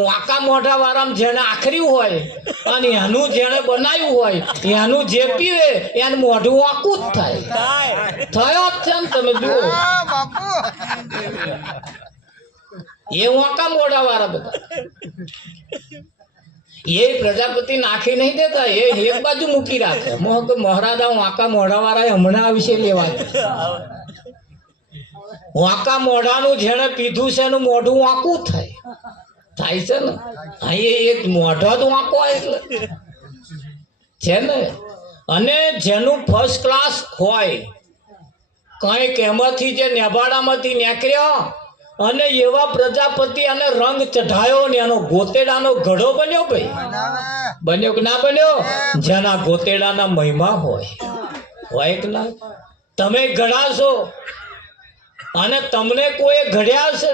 વાંકા મોઢા વાળામાં જેને આખર્યું હોય અને એનું જેને બનાવ્યું હોય એનું જે પીવે એને મોઢું વાંકું જ થાય થયો જ છે ને તમે જુઓ એ વાંકા મોઢા વાળા બધા એ પ્રજાપતિ નાખી નહીં દેતા એ એક બાજુ મૂકી રાખે મહારાજા વાંકા મોઢા વાળા હમણાં આ વિશે લેવા વાંકા મોઢાનું જેને પીધું છે એનું મોઢું વાંકું થાય છે ને હા એ એક મોઢો જ વાંકો એટલે છે ને અને જેનું ફર્સ્ટ ક્લાસ હોય કંઈક એમાંથી જે નેભાડામાંથી નીકળ્યો અને એવા પ્રજાપતિ અને રંગ ચઢાયો ને એનો ગોતેડાનો ઘડો બન્યો ભાઈ બન્યો કે ના બન્યો જેના ગોતેડાના મહિમા હોય કે ના તમે ઘડાશો અને તમને કોઈ ઘડ્યા છે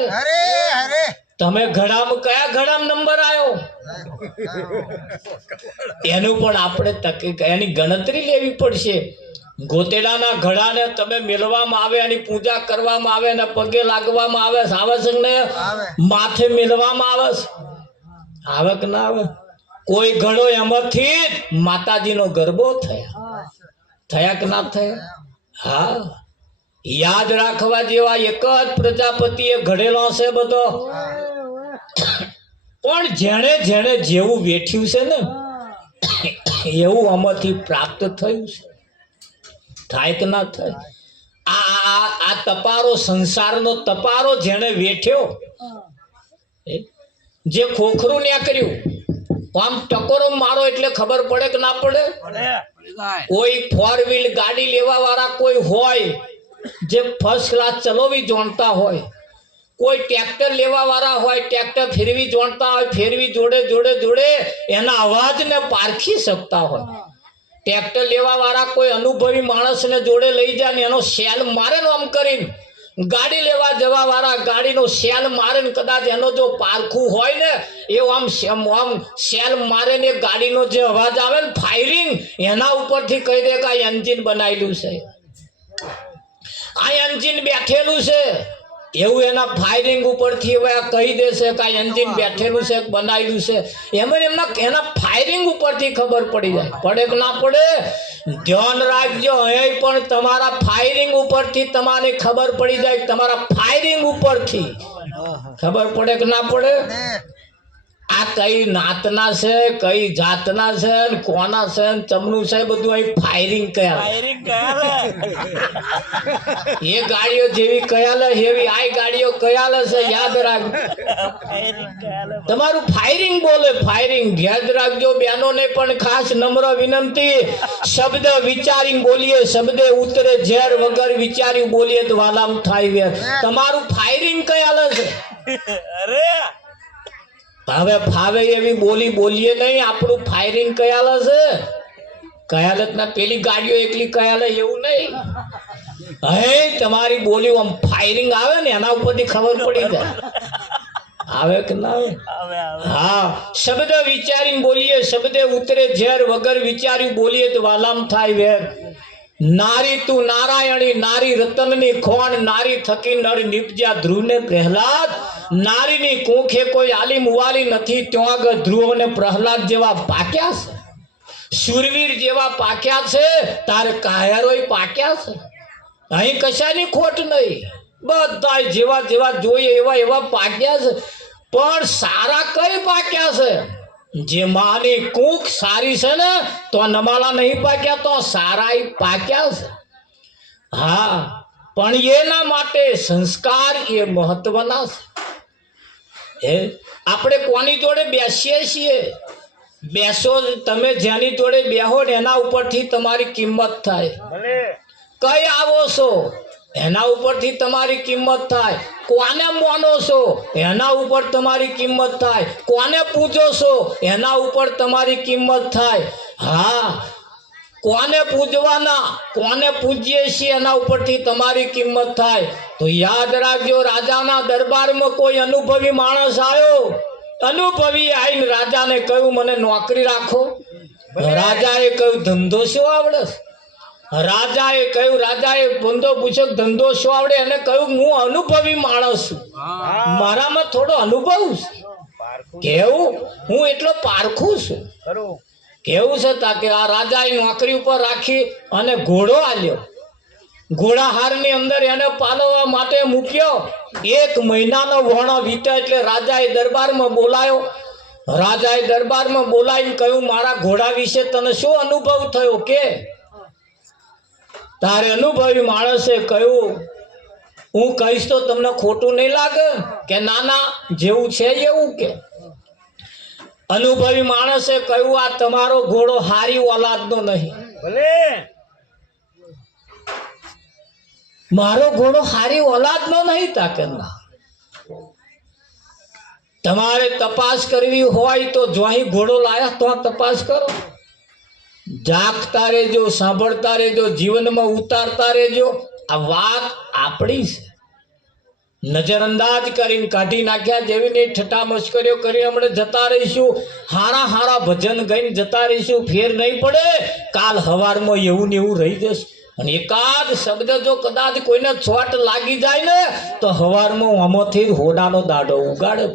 તમે ઘડામાં કયા ઘડામાં નંબર આવ્યો એનું પણ આપણે એની ગણતરી લેવી પડશે ગોતેડાના ઘડાને તમે મેળવામાં આવે એની પૂજા કરવામાં આવે ને પગે લાગવામાં આવે સાવસંગ ને માથે મેળવામાં આવે કે ના આવે કોઈ ઘડો એમાંથી માતાજીનો ગરબો થયા કે ના થયા હા યાદ રાખવા જેવા એક જ પ્રજાપતિએ ઘડેલો છે બધો પણ જેણે જેણે જેવું વેઠ્યું છે ને એવું આમાંથી પ્રાપ્ત થયું છે થાય કે ના થાય આ તપારો સંસારનો તપારો જેને વેઠ્યો જે ખોખરું નીકળ્યું આમ ટકોરો મારો એટલે ખબર પડે કે ના પડે કોઈ 4 વ્હીલ ગાડી લેવા વાળા કોઈ હોય જે ફર્સ્ટ ક્લાસ ચલાવવી જાણતા હોય કોઈ ટ્રેક્ટર લેવા વાળા હોય ટ્રેક્ટર ફેરવી જાણતા હોય ફેરવી જોડે જોડે જોડે એના અવાજને પારખી શકતા હોય ટ્રેક્ટર લેવા વાળા કોઈ અનુભવી માણસને જોડે લઈ જાય ને એનો સેલ મારે આમ કરીને ગાડી લેવા જવા વાળા ગાડીનો સેલ મારે ને કદાચ એનો જો પારખું હોય ને એવું આમ સેલ મારે ને ગાડીનો જે અવાજ આવે ને ફાયરિંગ એના ઉપરથી કહી દે કે આ એન્જિન બનાવેલું છે આ એન્જિન બેઠેલું છે એવું એના ફાયરિંગ ઉપરથી કહી દેશે કે આ એન્જિન બેઠેલું છે બનાવેલું છે એના ફાયરિંગ ઉપરથી ખબર પડી જાય પડે કે ના પડે ધ્યાન રાખજો અહીં પણ તમારા ફાયરિંગ ઉપરથી તમારે ખબર પડી જાય તમારા ફાયરિંગ ઉપરથી ખબર પડે કે ના પડે આ કઈ નાતના છે કઈ જાતના છે કોના છે ચમનું છે બધું અહીં ફાયરિંગ કયા એ ગાડીઓ જેવી કયાલે એવી આ ગાડીઓ કયાલે છે યાદ રાખ તમારું ફાયરિંગ બોલે ફાયરિંગ યાદ રાખજો બહેનોને પણ ખાસ નમ્ર વિનંતી શબ્દ વિચારી બોલીએ શબ્દે ઉતરે ઝેર વગર વિચારી બોલીએ તો વાલામ થાય વેર તમારું ફાયરિંગ કયાલે છે અરે હવે ફાવે એવી બોલી બોલીએ નહીં આપણું ફાયરિંગ કયાલે છે કયાલત ના પેલી ગાડીઓ એકલી કયાલે એવું નહીં હે તમારી બોલી આમ ફાયરિંગ આવે ને એના ઉપરથી ખબર પડી જાય આવે કે ના આવે હા શબ્દ વિચારીને બોલીએ શબ્દે ઉતરે ઝેર વગર વિચાર્યું બોલીએ તો વાલામ થાય વેર નારી તું નારાયણી નારી રતનની ખોણ નારી થકી નર નિપજ્યા ધ્રુવને પ્રહલાદ નારીની કુંખે કોઈ આલી મુવાલી નથી ત્યાં આગળ ધ્રુવ ને પ્રહલાદ જેવા પાક્યા છે શૂરવીર જેવા પાક્યા છે તારે કાયરોય પાક્યા છે અહીં કશાની ખોટ નહીં બધા જેવા જેવા જોઈએ એવા એવા પાક્યા છે પણ સારા કઈ પાક્યા છે જે માની કુંખ સારી છે ને તો નમાલા નહીં પાક્યા તો સારા પાક્યા છે હા પણ એના માટે સંસ્કાર એ મહત્વના છે આપણે કોની જોડે બેસીએ છીએ બેસો તમે જેની જોડે બેહો ને એના ઉપરથી તમારી કિંમત થાય કઈ આવો છો એના ઉપરથી તમારી કિંમત થાય કોને માનો છો એના ઉપર તમારી કિંમત થાય, કોને પૂજો છો એના ઉપર તમારી કિંમત થાય. હા, કોને પૂજવાના, કોને પૂજીએ છીએ એના ઉપરથી તમારી કિંમત થાય. તો યાદ રાખજો, રાજાના દરબારમાં કોઈ અનુભવી માણસ આવ્યો, અનુભવી આવીને રાજાને કહ્યું મને નોકરી રાખો. રાજાએ કહ્યું ધંધો શું આવડે? રાજાએ કહ્યું, રાજાએ ધંધો પૂછ્યો ધંધો શું આવડે? એને કહ્યું હું અનુભવી માણસ છું, મારામાં થોડો અનુભવ છે. કેવું? હું એટલો પારખું છું. કેવું છે તા કે આ રાજાએ નોકરી ઉપર રાખી અને ઘોડો આલ્યો. ઘોડાહારની અંદર એને પાલવવા માટે મૂક્યો. 1 મહિનાનો વણો વીત્યો એટલે રાજાએ દરબારમાં બોલાયો. રાજાએ દરબારમાં બોલાવીને કહ્યું મારા ઘોડા વિશે તને શું અનુભવ થયો કે? તારે અનુભવી માણસે કહ્યું હું કહીશ તો તમને ખોટું નહીં લાગે કે ના ના જેવું છે એવું કે? અનુભવી માણસે કહ્યું આ તમારો ઘોડો હારી ઓલાદનો નહીં. મારો ઘોડો હારી ઓલાદનો નહીં. તાકેના તમારે તપાસ કરવી હોય તો જોહી ઘોડો લાયા તો તપાસ કરો. જાગતા રહેજો, સાંભળતા રહેજો, જીવનમાં ઉતારતા રહેજો. આ વાત આપણી છે, નજરઅંદાજ કરીને કાઢી નાખ્યા જેવી નહીં ઠઠ્ઠા મશ્કરીઓ કરી હમણાં જતા રહીશું. હારા હારા ભજન ગઈને જતા રહીશું, ફેર નહીં પડે. કાલ હવારમાં એવું ને એવું રહી જશે. અને એકાદ શબ્દ જો કદાચ કોઈને ચોટ લાગી જાય ને તો હવારમાં આમાંથી હોડાનો દાડો ઉગાડે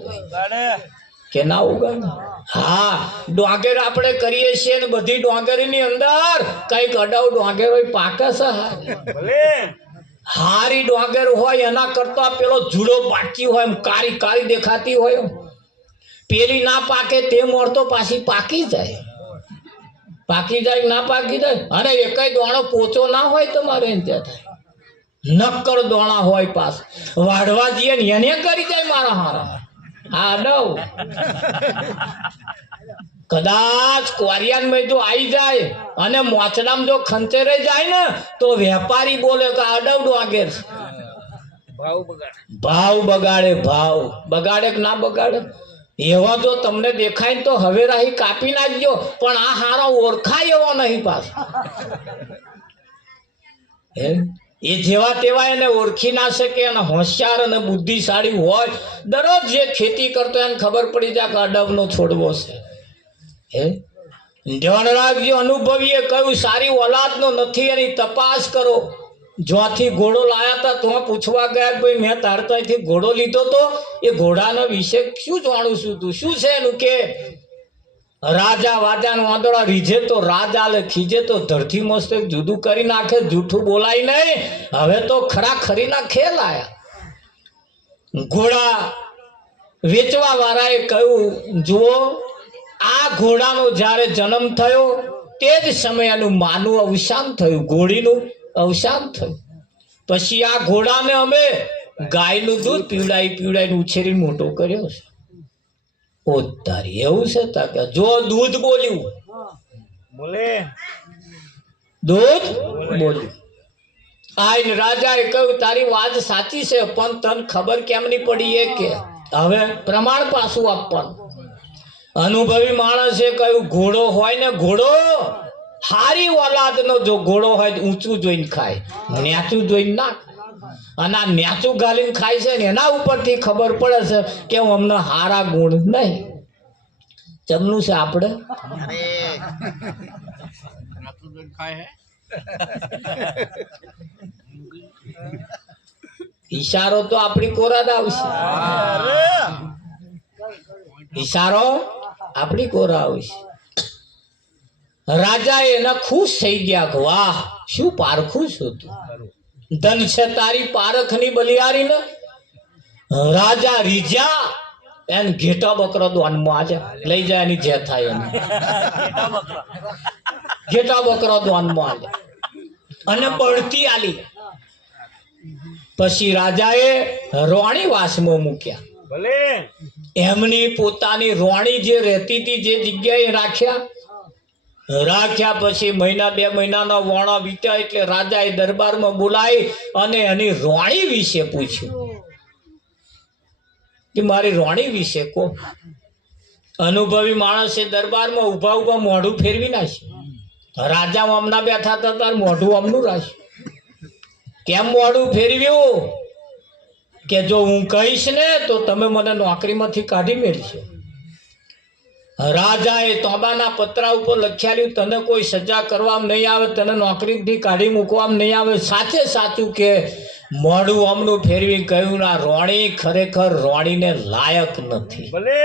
કે ના ઉગાડે? હા, ડોંગેર આપણે કરીએ છીએ ને બધી ડોંગરીની અંદર કઈક અડાવ ડોંગેર હોય પાકે છે. હારી ડોંગર હોય એના કરતા પેલો જુડો પાકી હોય એમ કારી કારી દેખાતી હોય, પેલી ના પાકે તે મોરતો પાછી પાકી જાય. પાકી જાય ના પાકી જાય. અરે એકય દોણો પોચો ના હોય તમારે ત્યાં થાય, નક્કર દોણા હોય પાસ વાઢવા જઈએ ને એને કરી જાય મારા હારા. હા ડવ કદાચ કોરિયાનમાં જો આવી જાય અને મોચડામાં જો ખંચેરે જાય ને તો વેપારી બોલે કે અડવડું આગળ ભાવ બગાડે. ભાવ બગાડે કે ના બગાડે? એવા જો તમને દેખાય ને તો હવે રાહી કાપી નાખજો, પણ આ હારો ઓળખાય એવો નહીં પાસ. એ જેવા તેવા એને ઓળખી ના શકે અને હોશિયાર અને બુદ્ધિશાળી હોય. દરરોજ જે ખેતી કરતો એને ખબર પડી જાય કે અડવનો છોડવો છે. ધ્યાન રાખજો, અનુભવીએ કહ્યું સારી ઓલાદનો નથી એની તપાસ કરો. જ્યાંથી ઘોડો લાયા હતા તો પૂછવા ગયા ભાઈ મેં તારતાથી ઘોડો લીધો તો એ ઘોડાના વિશે શું જાણું છું તું, શું છે એનું કે? રાજા વાજાનો વાંદડા રીઝે તો રાજા લે ખીજે તો ધરતી મસ્ત જુદું કરી નાખે. જૂઠું બોલાય નહીં. હવે તો ખરા ખરીના ખેલ આયા. ઘોડા વેચવા વાળાએ કહ્યું જુઓ આ ઘોડાનો જ્યારે જન્મ થયો તે જ સમયનું માનું અવસાન થયું, ઘોડીનું અવસાન થયું. પછી આ ઘોડાને અમે ગાયનું દૂધ પીવડાવીને ઉછેરી મોટો કર્યો છે. ઓ તારી એવું છે તાકે જો દૂધ બોલ્યું બોલે, દૂધ બોલ્યું. આઈને રાજાએ કહ્યું તારી વાત સાચી છે પણ તને ખબર કેમ નહીં પડી એ કે? હવે પ્રમાણ પાછું આપવાનું. અનુભવી માણસે કહ્યું ઘોડો હોય ને, ઘોડો હારી ઓલાદનો જો ઘોડો હોય ઊંચું જોઈને ખાય, નેચું જોઈને ના. અને આ નેચું ગાલીને ખાય છે ને એના ઉપરથી ખબર પડે છે કે અમને હારા ગુણ નહીં. ચમનું છે આપણે ઈશારો તો આપણી કોરાદ આવશે. ઈશારો આપણી કોરા આવશે. રાજા એના ખુશ થઈ ગયા. વાહ શું પારખું છું તું, ધન છે તારી પારખની બલિયારી ને. રાજા રીઝ્યા એને ઘેટા બકરો દોનમાં આજે લઈ જાય એની જે થાય એને ઘેટા બકરો દોનમાં આજે અને બળતી આલી. પછી રાજાએ રોણી વાસમાં મૂક્યા. એમની પોતાની રોણી જે રહેતી હતી જે જગ્યાએ રાખ્યા. પછી મહિના 2 મહિનાનો વણો વીત્યા એટલે રાજાએ દરબારમાં બોલાવી અને એની રોણી વિશે પૂછ્યું. કે મારી રોણી વિશે કો. અનુભવી માણસે દરબારમાં ઊભા ઊભા મોઢું ફેરવી નાખ્યું. રાજા આમના બેઠા હતા તાર મોઢું આમનું રાખ્યું. કેમ મોઢું ફેરવ્યું? કે જો હું કહીશ ને તો તમે મને નોકરીમાંથી કાઢી મેળશો. રાજાએ તોબાના પત્રા ઉપર લખ્યાલ્યું તને કોઈ સજા કરવામાં નહીં આવે, તને નોકરીથી કાઢી મૂકવામાં નહીં આવે. સાચે સાચું કે મોઢું આમનું ફેરવી કહ્યું ના રોણી ખરેખર રોણીને લાયક નથી. ભલે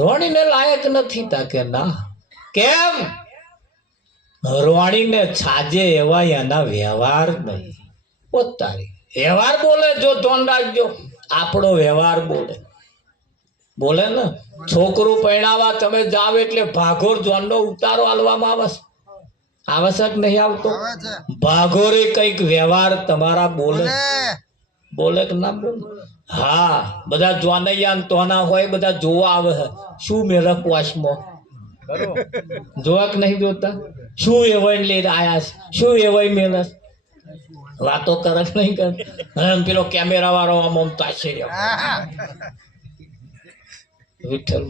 રોણીને લાયક નથી. તા કે ના કેમ? રોણીને છાજે એવા એના વ્યવહાર નહીં. પોતાની વ્યવહાર બોલે જો ધોન રાખજો. આપણો વ્યવહાર બોલે બોલે ને. છોકરું પરણાવા તમે જાવ એટલે ભાગોર જોનનો ઉતારો આલવામાં આવે છે. આવશ્યક નહીં આવતો? ભાગોરે કઈક વ્યવહાર તમારા બોલે. બોલે કે ના બોલે? હા, બધા જોનૈયા ને તોના હોય બધા જોવા આવે છે. શું મેળક વાસમાં જોવા કે નહીં જોતા? શું એવાય લઈને આયા છે? શું એવાય મેળક વાતો કરે નહીં કરે? પેલો કેમેરા વાળો આમ તાશે વિઠ્ઠલ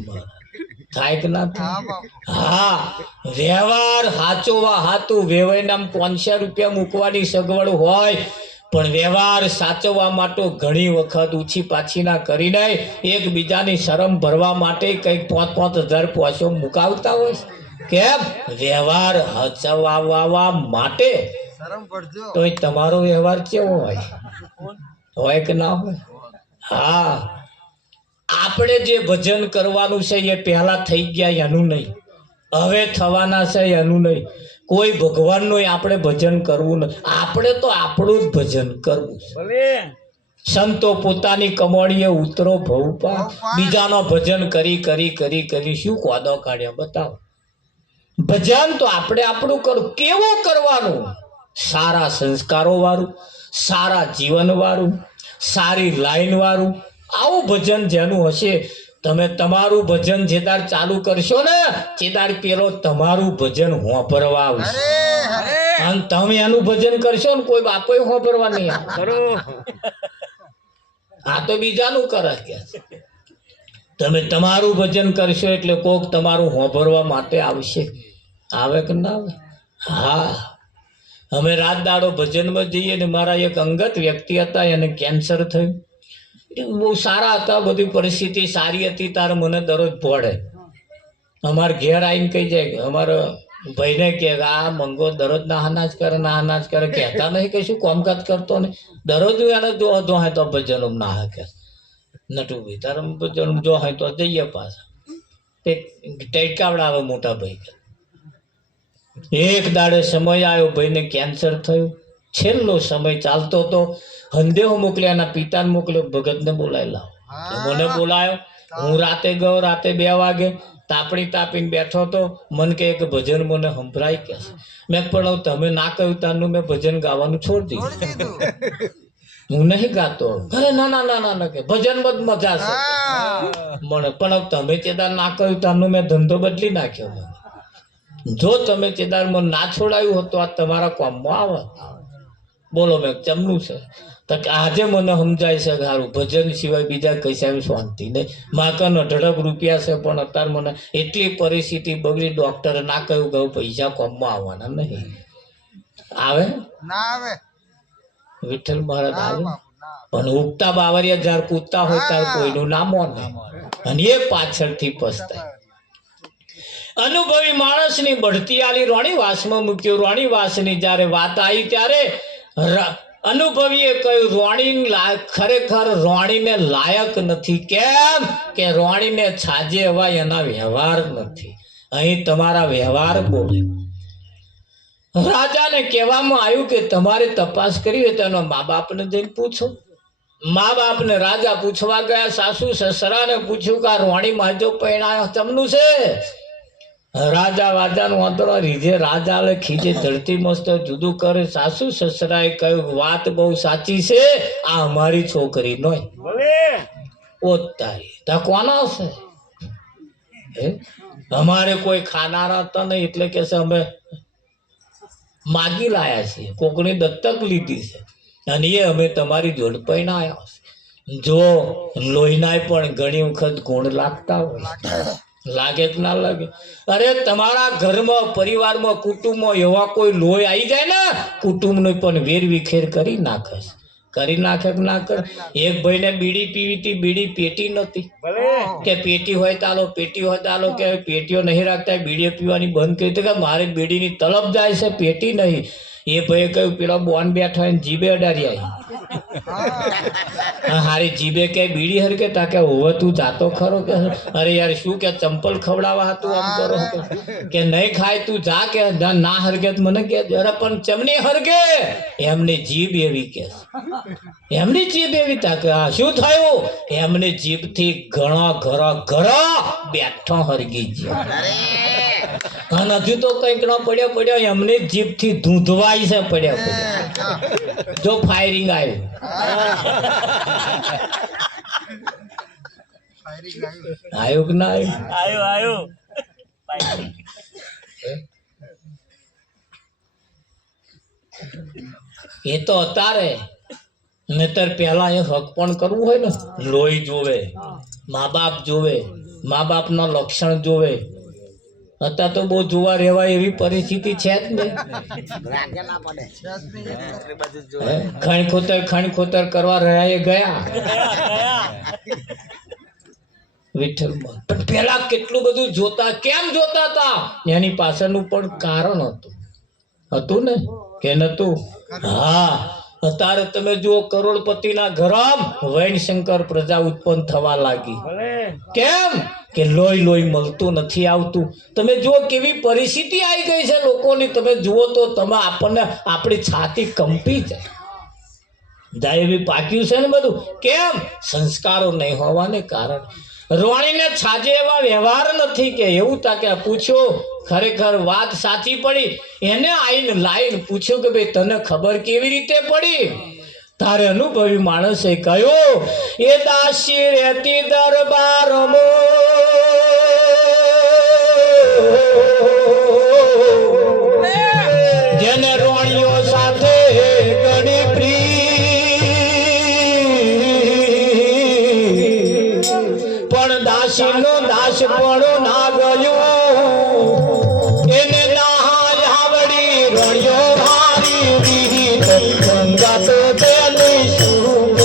થાય કે ના થાય? હા, વ્યવહાર હાચોવા હાતું વેવાય નામ 500 રૂપિયા મૂકવાની સગવડ હોય પણ વ્યવહાર સાચવવા માટે ઘણી વખત ઊંચી પાછી ના કરીને એકબીજાની શરમ ભરવા માટે કંઈક 5,000 પોસો મુકાવતા હોય. કેમ? વ્યવહાર હચવાવા માટે. તો એ તમારો વ્યવહાર કેવો હોય કે ના હોય? હા, આપણે જે ભજન કરવાનું છે એ પહેલા થઈ ગયા એનું નહીં, હવે થવાના છે એનું નહીં. કોઈ ભગવાનનું આપણે ભજન કરવું નથી. આપણે તો આપણું જ ભજન કરવું છે. ભલે સંતો પોતાની કમાણીએ ઉતરો ભવપા, બીજાનો ભજન કરી કરી કરી કરી શું કોદો કાઢ્યા બતાવો. ભજન તો આપણે આપણું કરવું. કેવું કરવાનું? સારા સંસ્કારો વાળું, સારા જીવન વાળું, સારી લાઈન વાળું. આવું ભજન જેનું હશે, તમે તમારું ભજન જેદાર ચાલુ કરશો ને ચેદાર પેલો તમારું ભજન હોંભરવા આવશે. અને તમે એનું ભજન કરશો ને કોઈ બાપો હોંભરવા નહીં આવે. ખરું આ તો બીજાનું કરે કે તમે તમારું ભજન કરશો એટલે કોક તમારું હોંભરવા માટે આવશે. આવે કે ના આવે? હા, અમે રાત દાડો ભજનમાં જઈએ ને મારા એક અંગત વ્યક્તિ હતા, એને કેન્સર થયું. બહુ સારા હતા, બધી પરિસ્થિતિ સારી હતી. તારે મને દરરોજ ભોળે. અમારે ઘેર આવીને કહી જાય કે અમારા ભાઈને કે આ મંગો દરરોજ ના અનાજ કરે કહેતા નહીં કે શું કામકાજ કરતો નહીં. દરરોજ એને જો હોય તો ભજન ના હે કે નટુભાઈ તારે ભજન જો હોય તો જઈએ પાછા. તે ટેકાવડા આવે મોટા ભાઈ. એક દાડે સમય આવ્યો, ભાઈને કેન્સર થયું. છેલ્લો સમય ચાલતો હતો. હંદેહો મોકલ્યા, એના પિતાને મોકલ્યો, ભગતને બોલાવી લાવો. મને બોલાયો. હું રાતે ગયો. રાતે 2 વાગે તાપણી તાપીને બેઠો હતો. મન કે એક ભજન મને સંભળાય કે મેં પણ તમે ના કહ્યું તારનું મેં ભજન ગાવાનું છોડી દીધું. હું નહીં ગાતો. અરે ના ના ના ના કે ભજન બધ મજા છે મને. પણ તમે ચેદાર ના કહ્યું તારનું મેં ધંધો બદલી નાખ્યો. જો તમે ચેદાર મને ના છોડાયું હોત તો આ તમારા કામમાં આવત. બોલો મેં ચમનું છે તો આજે મને સમજાય છે કે સારું ભજન સિવાય બીજા કઈ શાંતિ નહીં. માકન 18 રૂપિયા છે પણ અત્યારે મને એટલી પરિસ્થિતિ બગડી, ડોક્ટરે ના કહ્યું કે પૈસા કામમાં આવવાના નહીં. આવે ના આવે? વિઠ્ઠલ મહારાજ આવે. પણ ઉગતા બાવરિયા જ્યારે કૂદતા હોય ત્યારે કોઈનું નામ ને અને એ પાછળથી પસ્તાય. અનુભવી માણસની બઢતી આલી રોણીવાસમાં મૂક્યું. રોણીવાસની જ્યારે વાત આવી ત્યારે અનુભવીએ કહ્યું રોણી ખરેખર રોણીને લાયક નથી. કેમ કે રોણીને છાજે એવા એના વ્યવહાર નથી. અહીં તમારા વ્યવહાર બોલે. રાજાને કહેવામાં આવ્યું કે તમારે તપાસ કરી હોય તો એના મા બાપને જઈને પૂછો. મા બાપને રાજા પૂછવા ગયા. સાસુ સસરાને પૂછ્યું કે આ રોણી માજો પરણાયો ચમનું છે. રાજા વાજાનું અંતરો રીજે રાજા ખીજે ધરતી મસ્ત જુદું કરે. સાસુ સસરાએ કહ્યું વાત બહુ સાચી છે, આ અમારી છોકરી નોય. ઓ તારી તા કોણ આવશે? અમારે કોઈ ખાનારા હતા નહીં એટલે કે છે અમે માગી લાયા છીએ, કોકની દત્તક લીધી છે અને એ અમે તમારી જોડ પૈણાયા છે. જો લોહીનાય પણ ઘણી વખત ગુણ લાગતા હોય, લાગે કે ના લાગે? અરે તમારા ઘરમાં, પરિવારમાં, કુટુંબમાં એવા કોઈ લોહી આવી જાય ને, કુટુંબનો પણ વેરવિખેર કરી નાખે છે. કરી નાખે કે ના કરે? એક ભાઈને બીડી પીવી હતી, બીડી પેટી નહોતી કે પેટી હોય તો આલો, પેટી હોય તો આલો, કે પેટીઓ નહીં રાખતા, બીડીઓ પીવાની બંધ કરી હતી કે મારે બીડીની તલબ જાય છે, પેટી નહીં. એ ભાઈએ કહ્યું પેલા બોન બેઠા હોય ને જીભે અડાડી આવી. હારી જીભે કે બીડી હરકે તાકે હોવે તું જાતો ખરો કે? અરે યાર શું કે ચંપલ ખવડાવવા હતું આમ કરો કે નહીં ખાય તું જા કે ના હરગે તો મને કે અરે પણ ચમની હરગે એમની જીભ એવી કે એમની જીભ એવી તાકે આ શું થયું એમની જીભથી ઘણો ઘરો ઘરો બેઠો હરગી ગયો. નથી તો કંઈક ન પડ્યો એમની જીભથી ધૂંધવાય છે પડ્યા જો ફાયરિંગ આવ્યું. આવ્યું કે ના આવ્યું? એ તો અત્યારે નહીતર પેલા એ હક પણ કરવું હોય ને લોહી જોવે, મા બાપ જોવે, મા બાપના લક્ષણ જોવે. અત્યારે તો બહુ જોવા રહેવાય એવી પરિસ્થિતિ છે જ ને. ખણ ખોતર કરવા રહ્યા એ ગયા વિઠ્ઠલમાં. પણ પેલા કેટલું બધું જોતા, કેમ જોતા હતા એની પાછળનું પણ કારણ હતું ને કે નતું? હા, અત્યારે તમે જુઓ કરોડપતિના ઘરમાં વૈણશંકર પ્રજા ઉત્પન્ન થવા લાગી. કેમ કે લોહી મળતું નથી આવતું. તમે જુઓ કેવી પરિસ્થિતિ આવી ગઈ છે લોકોની. તમે જુઓ તો તમે આપણને આપણી છાતી કંપી જાય એવી પાક્યું છે ને બધું. કેમ? સંસ્કારો નહીં હોવાને કારણે. રોણીને છાજે એવા વ્યવહાર નથી કે એવું તાકે પૂછ્યો ખરેખર વાત સાચી પડી. એને આઈને લાઈન પૂછ્યું કે ભાઈ તને ખબર કેવી રીતે પડી? તારે અનુભવી માણસે કહ્યું એ દાસી રહેતી દરબારમાં જેને રોણીઓ સાથે ઘણી પ્રીત પણ દાસીનો દાસ પણ ના ગયો એને ના આવડી રોણીઓ હારી રીત ગંગા તો તેની શુભ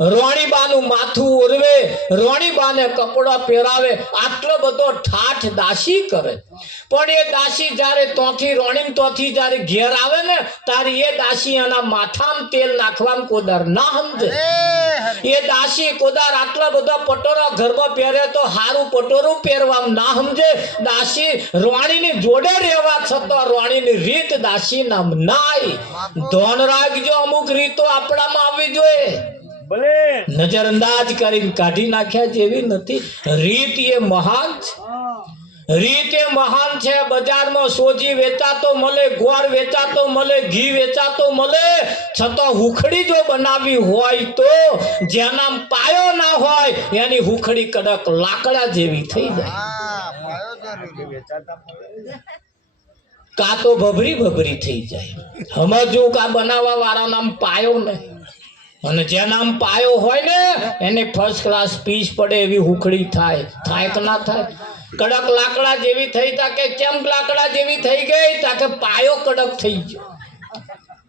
રોણીબાનું માથું ઓરવે, રોણીબાને કપડા પહેરાવે, આટલો બધો ઠાઠ દાસી કરે. પણ એ દાસી જ્યારે તોથી રોણીને તોથી જ્યારે ઘેર આવે ને તારી એ દાસી એના માથામાં તેલ નાખવાનું કોદાર ના સમજે. એ દાસી કોદાર આટલા બધા પટોરા ઘરમાં પહેરે તો હારું પટોરું પહેરવામાં ના સમજે. દાસી રોણીની જોડે રહેવા છતાં રોણીની રીત દાસી નામ નાય. ધોન રાખજો, અમુક રીતો આપણામાં આવવી જોઈએ. નજર અંદાજ કરીને કાઢી નાખ્યા જેવી નથી. રીત એ મહાન છે. રીતે મહાન છે. બજારમાં સોજી વેચાતો મળે, ગોળ વેચાતો મળે, ઘી વેચાતો મળે, છતાં હુખડી જો બનાવી હોય તો જેના પાયો ના હોય એની હુખડી કડક લાકડા જેવી થઈ જાય, કાં તો ભભરી ભભરી થઈ જાય. સમજવું કે આ બનાવવા વાળા નામ પાયો ને, અને જેનામ પાયો હોય ને એને ફર્સ્ટ ક્લાસ પીસ પડે એવી હુખડી થાય. થાય કે ના થાય? કડક લાકડા જેવી થઈ તા કે કેમ લાકડા જેવી થઈ ગઈ? તા કે પાયો કડક થઈ ગયો.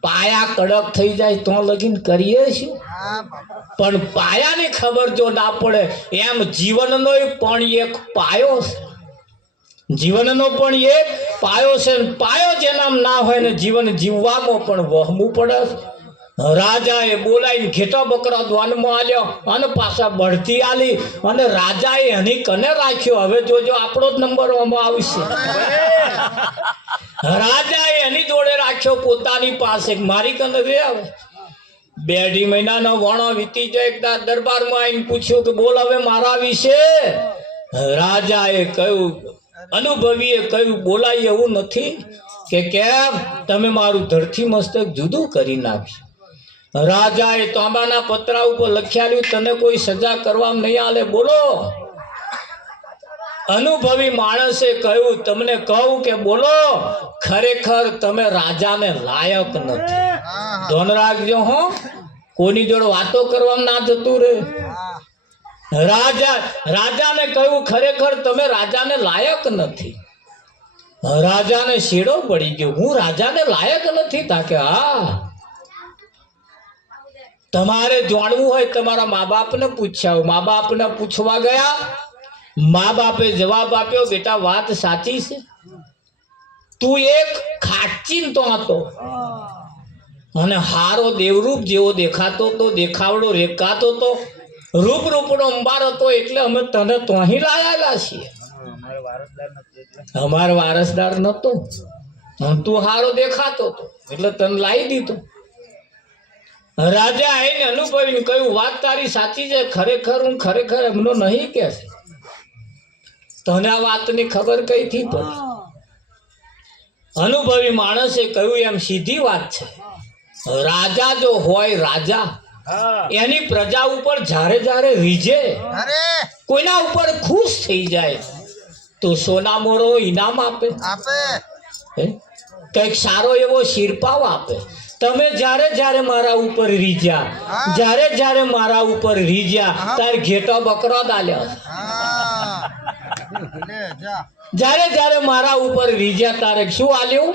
પાયા કડક થઈ જાય તો લગીન કરીએ છીએ, પણ પાયાની ખબર જો ના પડે એમ જીવનનો પણ એક પાયો છે. જીવનનો પણ એક પાયો છે. પાયો જેનામ ના હોય ને જીવન જીવવામાં પણ વહમું પડે. રાજાએ બોલાવીને ઘેટા બકરા દ્વાનમાં આલ્યો અને પાછા બઢતી આલી, અને રાજાએ એની કને રાખ્યો. હવે જોજો આપણો જ નંબર આમાં આવશે. રાજાએ એની જોડે રાખ્યો પોતાની પાસે, મારી કને રે. હવે 2.5 મહિનાનો વણો વીતી જાય. એકદા દરબારમાં આવીને પૂછ્યું કે બોલ હવે મારા વિશે. રાજાએ કહ્યું, અનુભવીએ કહ્યું, બોલાય એવું નથી. કે કેમ? તમે મારું ધરતી મસ્તક જુદું કરી નાખ્યું. રાજાએ તાંબાના પતરા ઉપર લખ્યાલું, તને કોઈ સજા કરવામાં નહીં આલે. બોલો. અનુભવી માણસે કહ્યું, તમને કહું કે બોલો, ખરેખર તમે રાજાને લાયક નથી. ધ્યાન રાખજો હો, કોની જોડે વાતો કરવામાં ના જતું રે. રાજાને કહ્યું, ખરેખર તમે રાજાને લાયક નથી. રાજાને શેડો પડી ગયો, હું રાજાને લાયક નથી? તાકે હા, તમારે જાણવું હોય તમારા મા બાપને પૂછ્યા. મા બાપને પૂછવા ગયા, મા બાપે જવાબ આપ્યો, બેટા વાત સાચી છે, તું એક ખાચીન તો હતો અને હારો દેવરૂપ જેવો દેખાતો તો, દેખાવડો રેખાતો તો, રૂપ રૂપનો અંબાર હતો, એટલે અમે તને તોહી લાયેલા છીએ. અમારો વારસદાર નતો, તું હારો દેખાતો તો એટલે તને લાવી દીધો. રાજા આવીને અનુભવીને કહ્યું, વાત તારી સાચી છે, ખરેખર હું ખરેખર એમનો નહીં કે છે. તને આ વાતની ખબર કઈથી પડી? અનુભવી માણસે કહ્યું, એમ સીધી વાત છે. રાજા જો હોય, રાજા એની પ્રજા ઉપર જ્યારે જ્યારે રીઝે, કોઈના ઉપર ખુશ થઈ જાય તો સોના મોરો ઇનામ આપે, કઈક સારો એવો શિરપાવ આપે. તમે જ્યારે જ્યારે મારા ઉપર રીઝ્યા, જ્યારે જ્યારે મારા ઉપર રીઝ્યા, તાર ઘેટો બકરો દાલ્યો. જ્યારે જ્યારે મારા ઉપર રીઝ્યા તારે શું આલ્યું?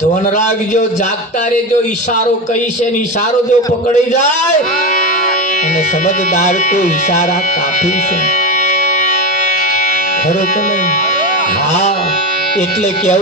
ધોન રાખજો, જાગતા રહેજો. ઈશારો કઈ છે ને ઈશારો જો પકડી જાય અને સમજદાર તો ઈશારા કાફી છે. ખરો કે નહીં? હા, એટલે કે